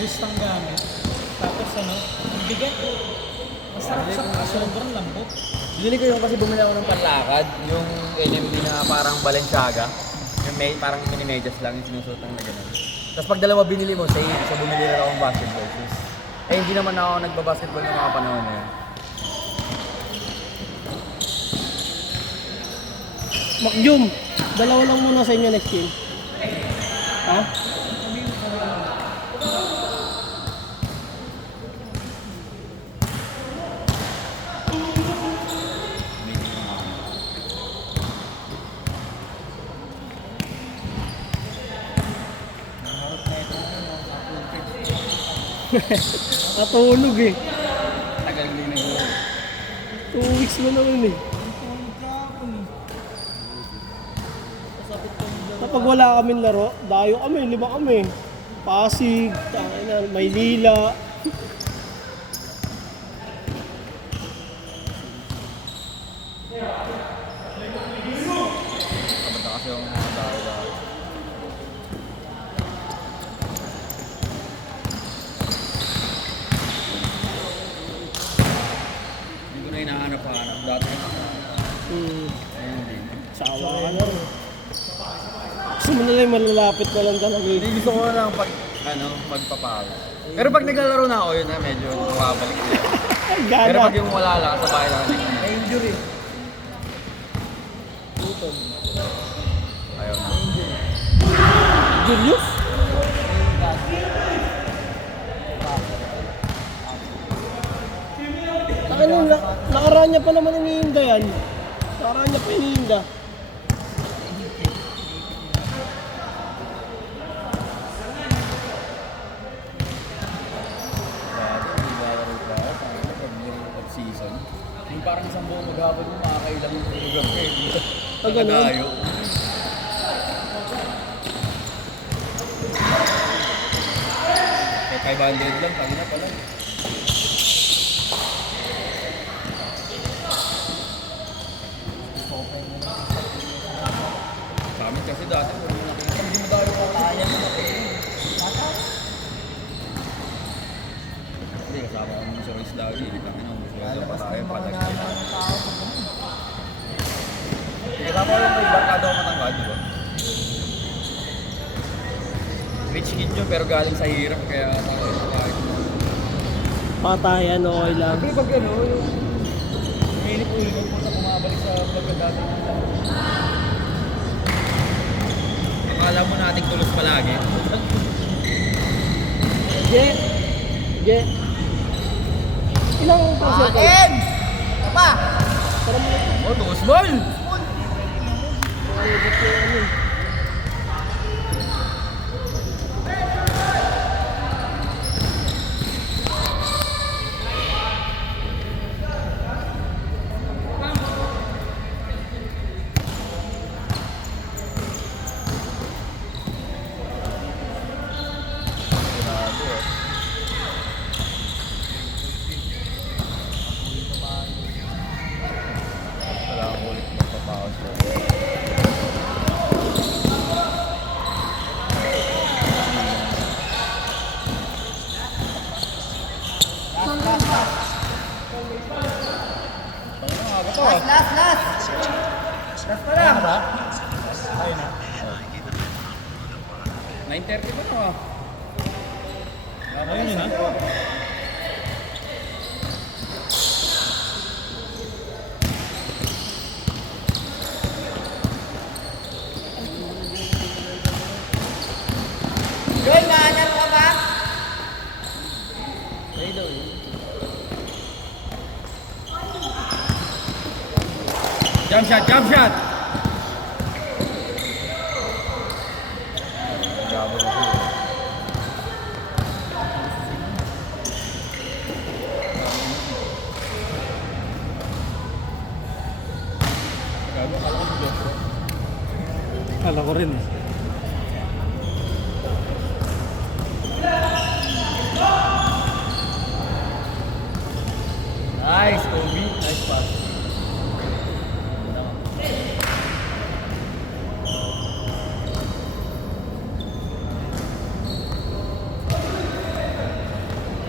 Boost ang gamit. Tapos ano, ang bigat. Masarap sa sobrang lambot. Binili ko yung kasi bumili ako ng panlakad. Yung NMD na parang Balenciaga. Yung may, parang mini-medyas lang yung sinusuot ng na gano'n. Tapos pag dalawa binili mo, say, so bumili rin ako ng basketball shoes. Eh hindi naman ako nagbabasketball ng mga panahon na yun. Makjum, dalawa lang muna sa inyo next game. Ha? Natulog eh. Tagal din nag 2 weeks mo naman eh. Kapag wala kaming laro, dayo kami, 5 kami. Pasig, Maynila. Kabata kasi yung mga tao. Hindi ko na hinahanap-hanap. Dati ayun din. Sawa ka na rin. Gusto mo na lang malalapit na lang talaga eh. Hindi gusto ko na lang pag, magpapalo. Pero pag naglalaro na ako, yun na medyo nakabalik na. Ay, Pero gana. pag yung wala lang, sa bahay lang. May injury. Ayaw na. Julius? Ano, nakaraan niya pa naman iniinda yan. Nakaraan niya pa iniinda. Dati, naglalaro pa ako. Pag off-season. Yung parang isang buong maghapon mo, makakailang yung program ka eh. Ah, ganun? Nakadayo. Kaya 500 lang, kami na pala. Sa amin kasi dati, kung nakikita, hindi mo dayo ko kaya na Hindi, kasama ko naman sa race lagi. Kami nung gusto ko pa tayo, patag. Kasama ko lang may barkada ako matangkad, di ba? Rich kid yun, pero galing sa hirap, kaya kahit. Patayan, okay lang. Pero pag ano, yung minute ulit mo sa bumabalik sa pagkadati. Akala mo nating tulos palagi. Je! Je! Ilang percent? Kain! Apa? Para mo na. Oh, tulos ball! last! Last pa lang! Ayun na. 9:30 ba no? Ayun na. Joy, mahanap ka ba? Jump shot, jump shot! Kala ko rin eh. Nice, Kobe. Nice pass.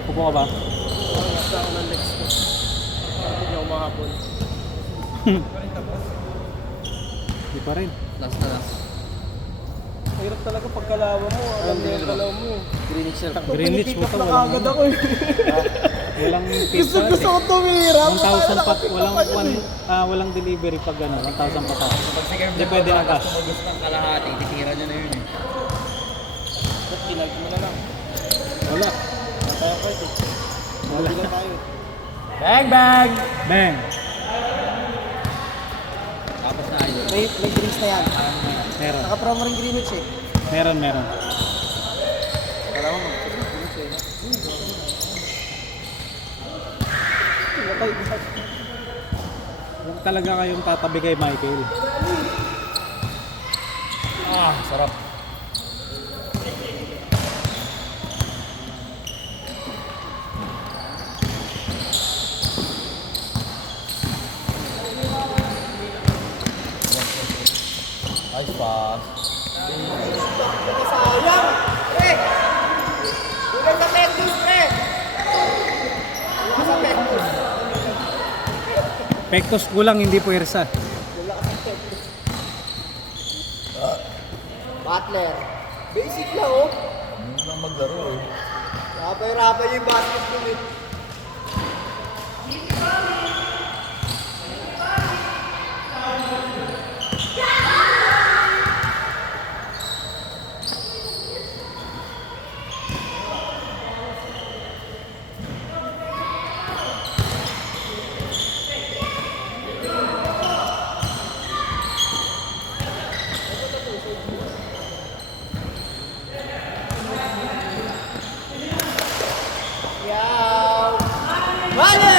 Upo ka ba? Basta ako ng legs ko. Hindi ako makapon. Di pa rin. Last na last. Mahirap talaga pagkalaban mo. Alam mo yung kalaw mo. Greenwich na lang. Greenwich mo to. Nakagad ako eh. Walang Gusto pizza. ko tumira. 1,000 pa. Walang delivery pag ano. 1,000 pa tayo. Pag si Kerb Hindi pwede na cash. Tumagos ng kalahati, titira niya na yun eh. Ba't kinag mo na lang? Wala. Tayo ko ito. Wala. tayo. Bang, bang! Bang! Tapos na idol. May drinks na yan. Meron. Naka-promo rin Greenwich eh. Meron. Wala mo mag-Greenwich eh. Huwag talaga kayong tatabi kay Michael. Ah, sarap. Nice pass. Sayang! Pre! Huwag sa Pectus, pre! Huwag sa Pectus. Pektos kulang, hindi puwersa. Butler. Basic lang oh. Hindi lang maglaro eh. Rapay-rapay yung basketball eh. Yaw! Mali!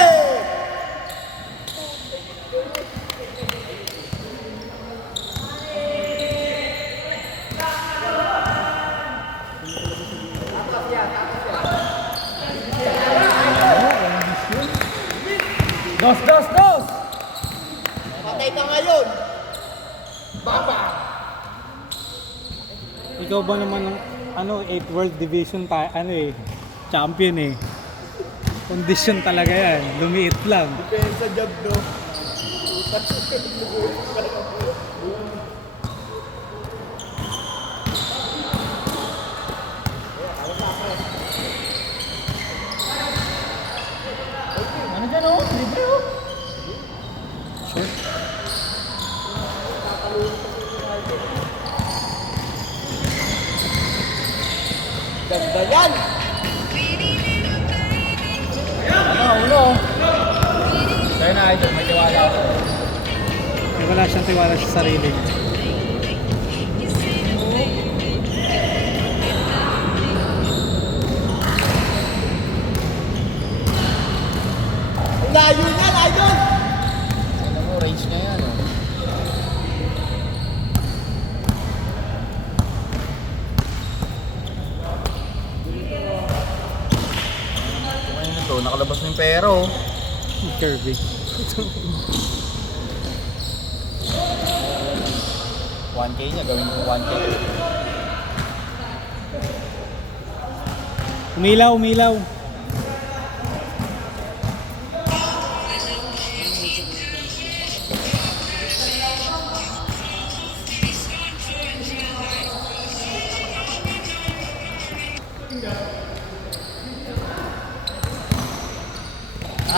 Dos, dos, dos! Patay ka ngayon! Baba! Ikaw ba naman ng 8 World Division champion eh. Condition talaga yan. Lumiit lang. Pensa job do. Ano dyan oh? Libre oh? Sure. Ganda yan! Ulo. Sa'yo na idol, may tiwala ako. Wala siyang tiwala sa sarili. Layo niyan, idol! Ano mo, range na yan oh. Ano ito, nakalabas na yung pera oh. Kirby. 1K niya, gawin mo 1K. Umilaw.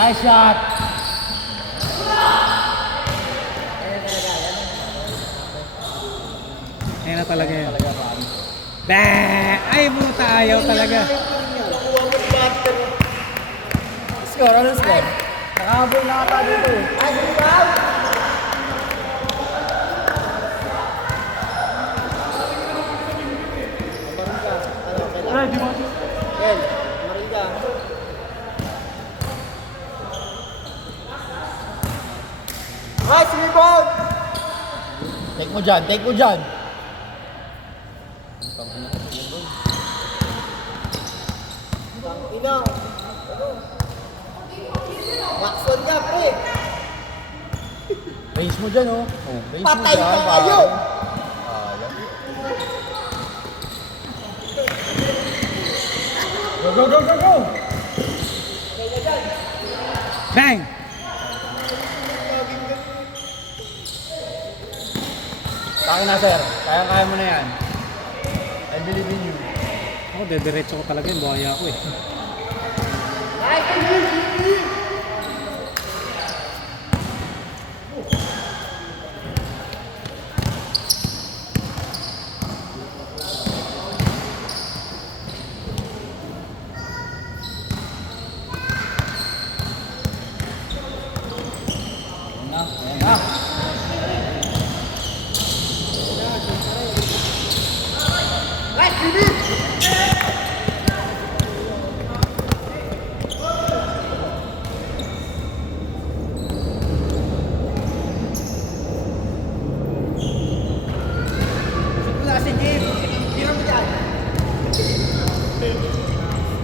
Nice shot! Ayan na talaga yan. Bah! Ay, puta, ayaw talaga. Score, ano score? Nakahabol na ata dito eh. Ay, di mo. Nice rebound! Take mo dyan, take mo dyan. Ina. Maxon ka, pre. Raise mo dyan oh. Raise Patay mo dyan. ka kayo. Go, go, go, go, go! Bang! Sa akin na sir, kaya mo na yan. I believe in you. Ako, dediretso ko talaga yun. Buhaya ako eh. Ayan na.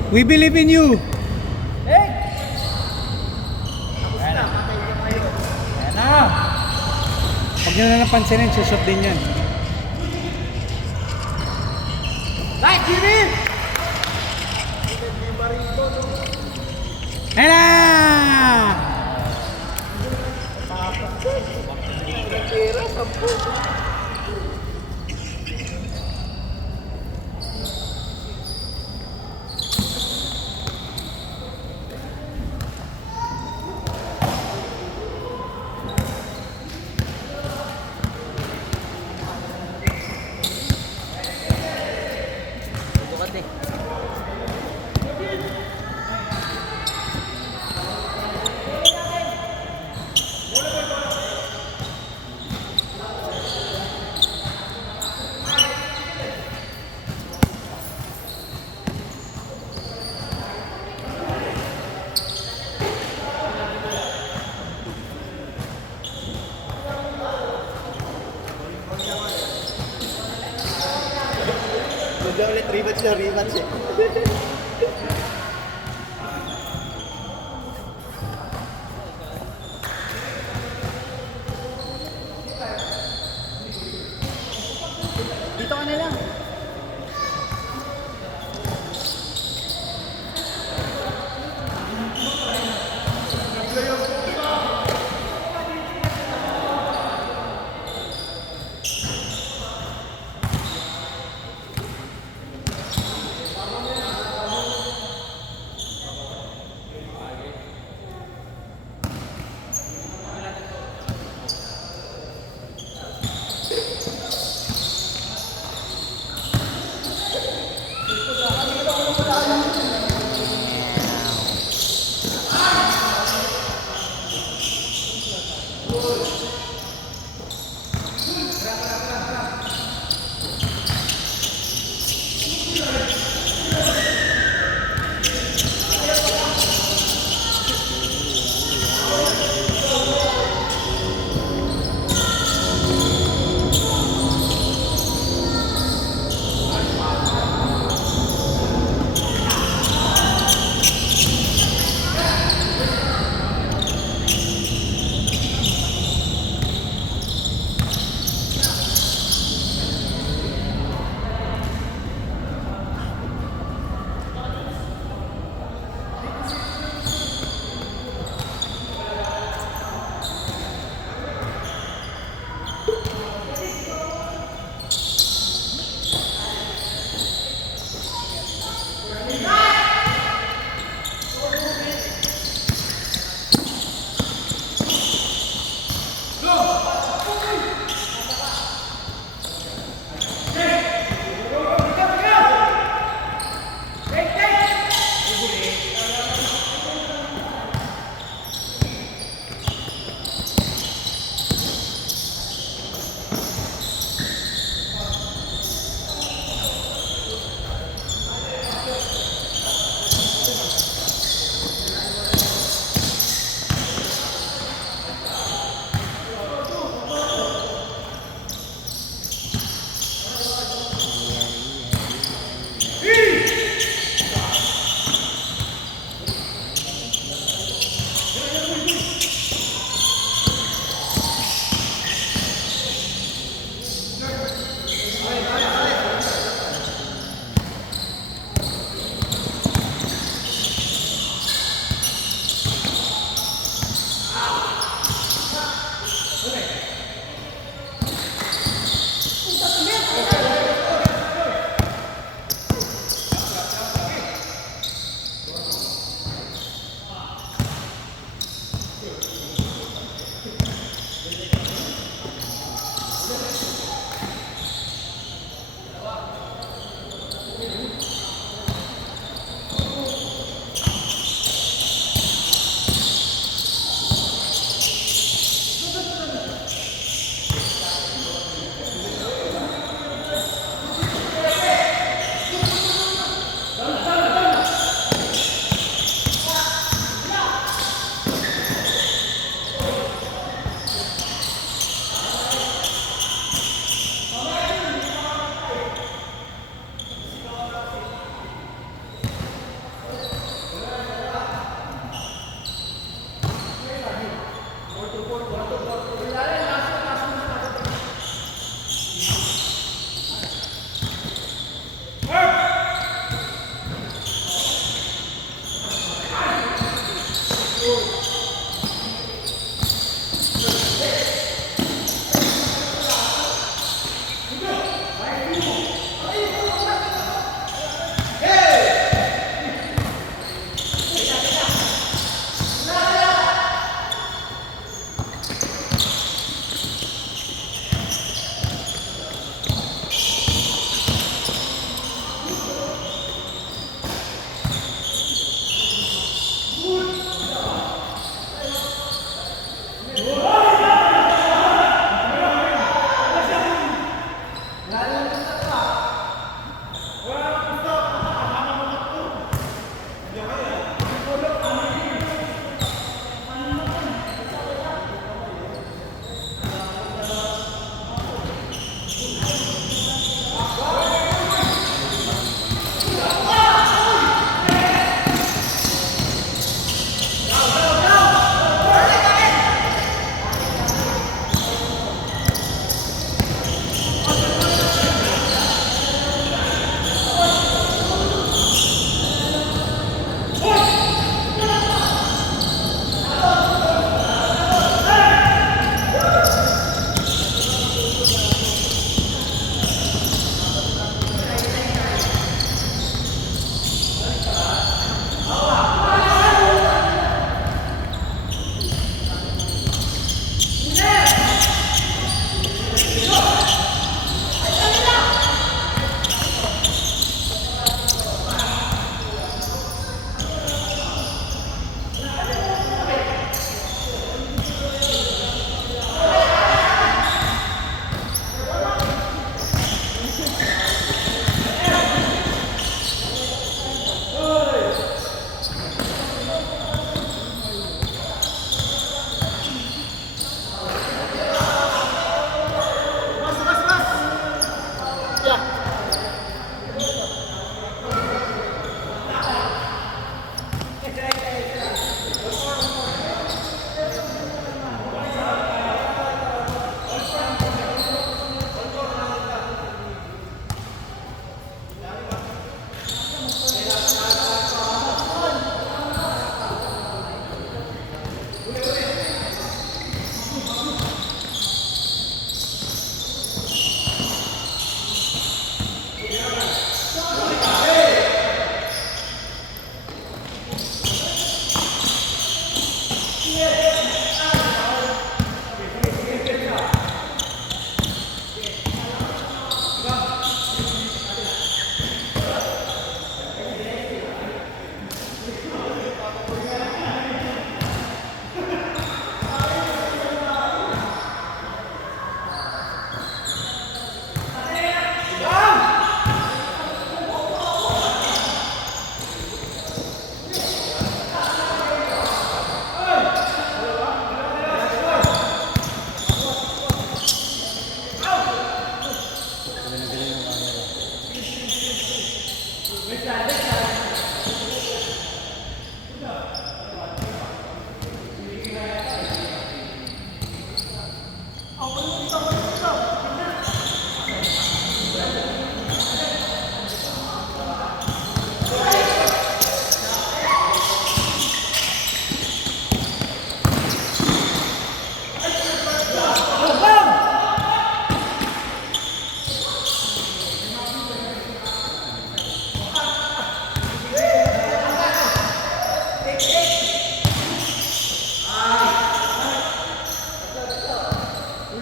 We believe in you! Ayan na. Huwag nyo na lang pansinin, susot din yan. Ayan na! Magda ulit rematch eh. Dito ka na lang.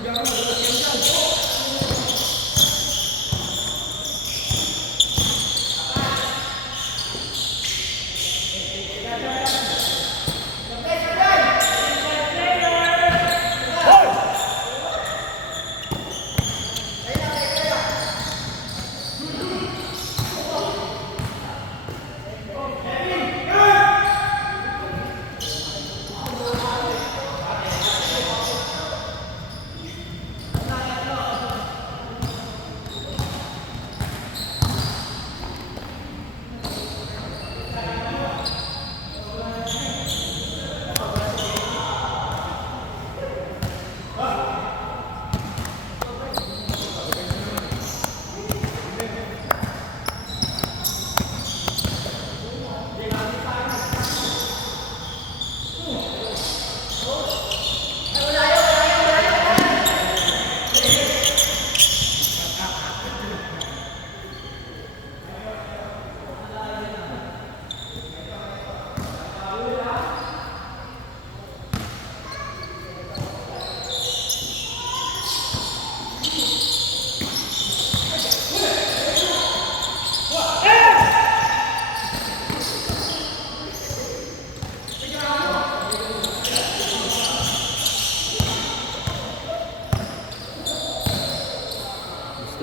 Gusto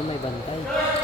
may bantay.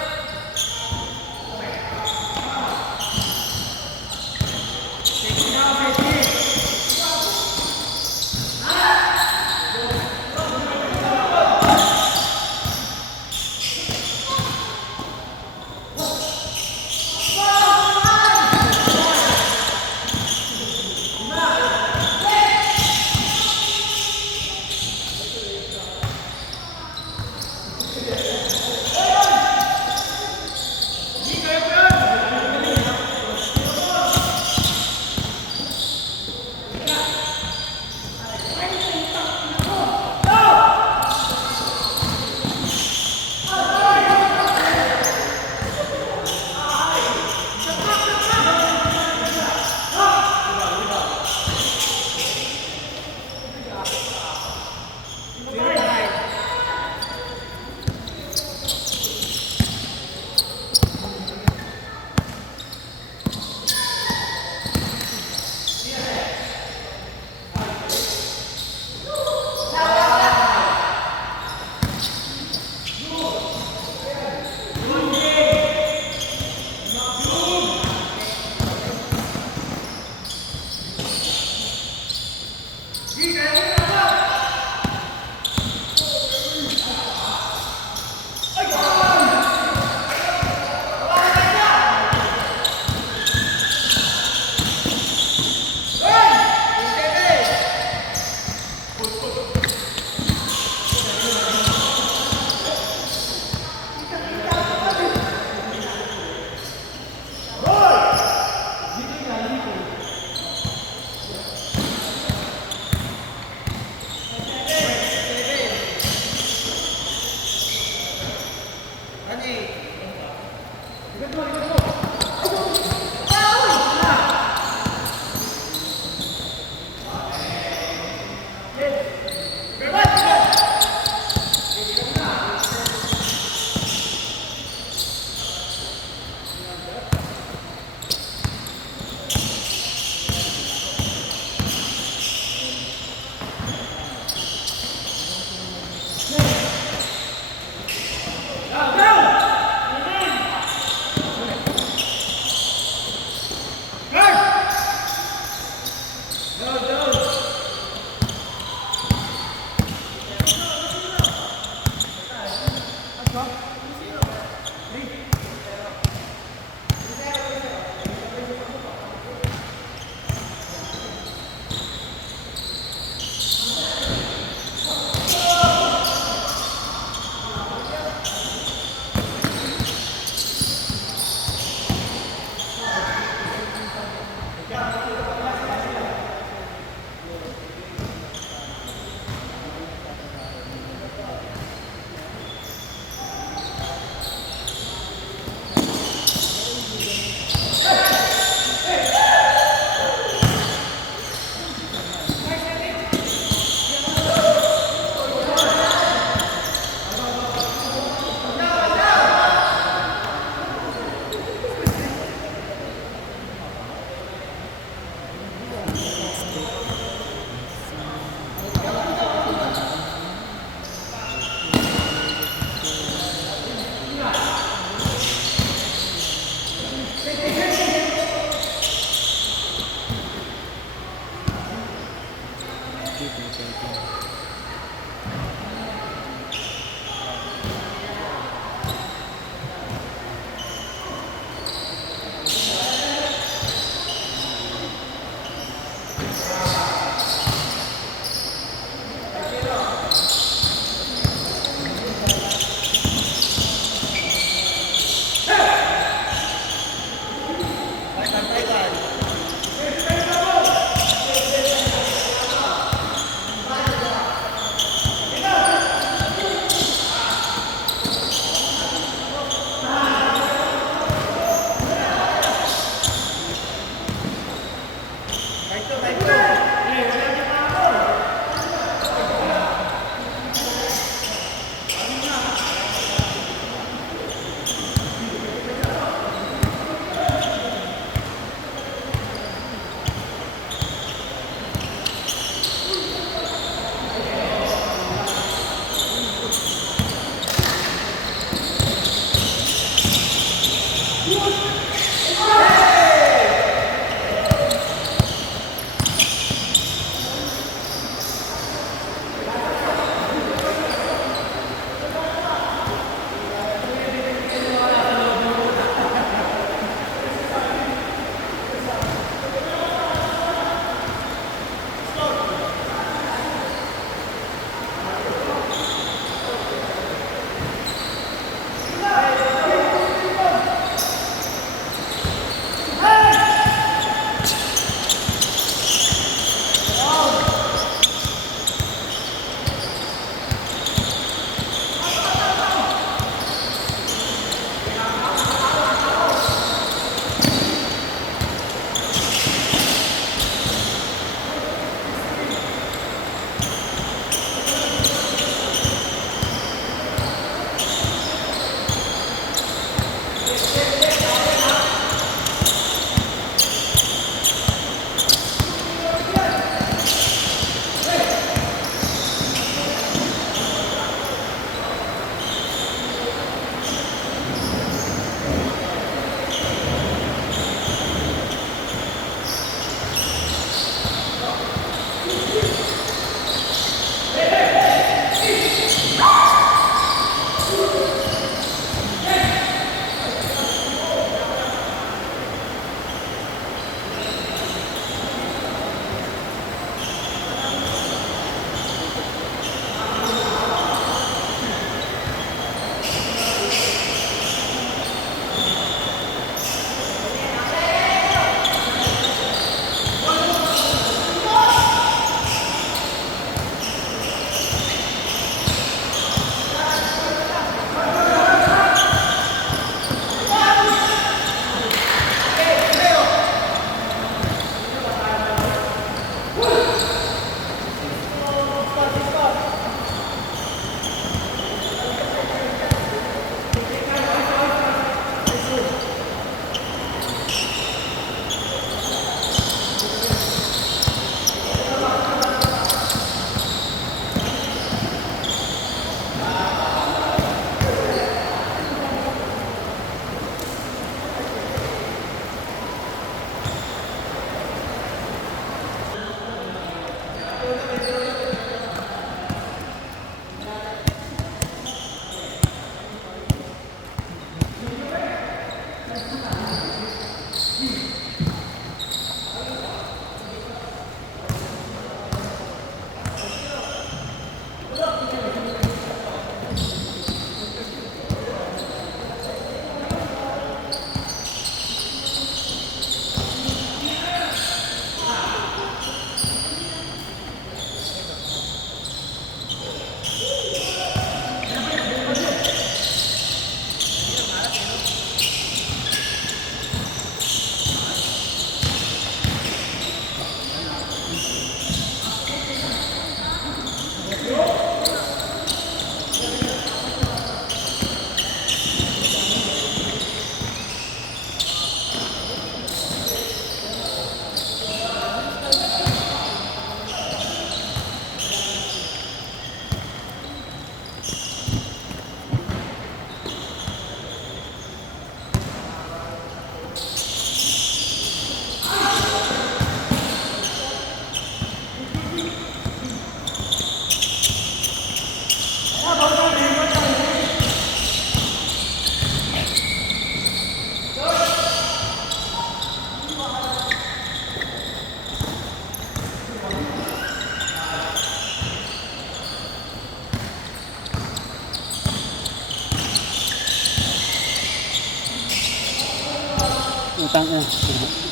Putang ina.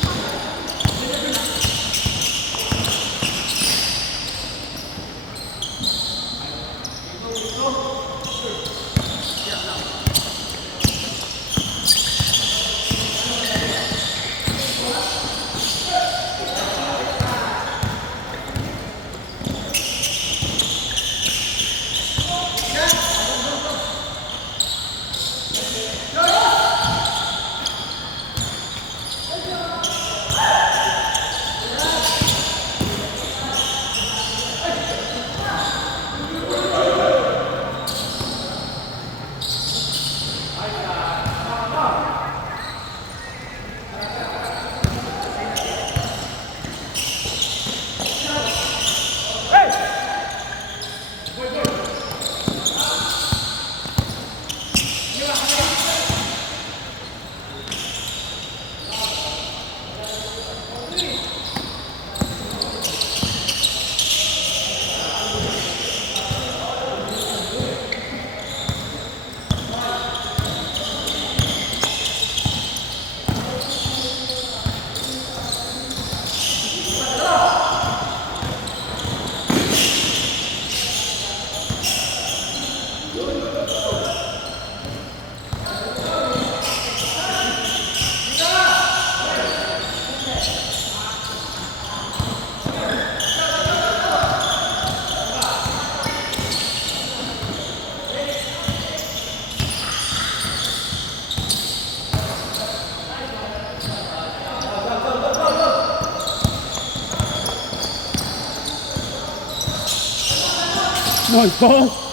Nice ball.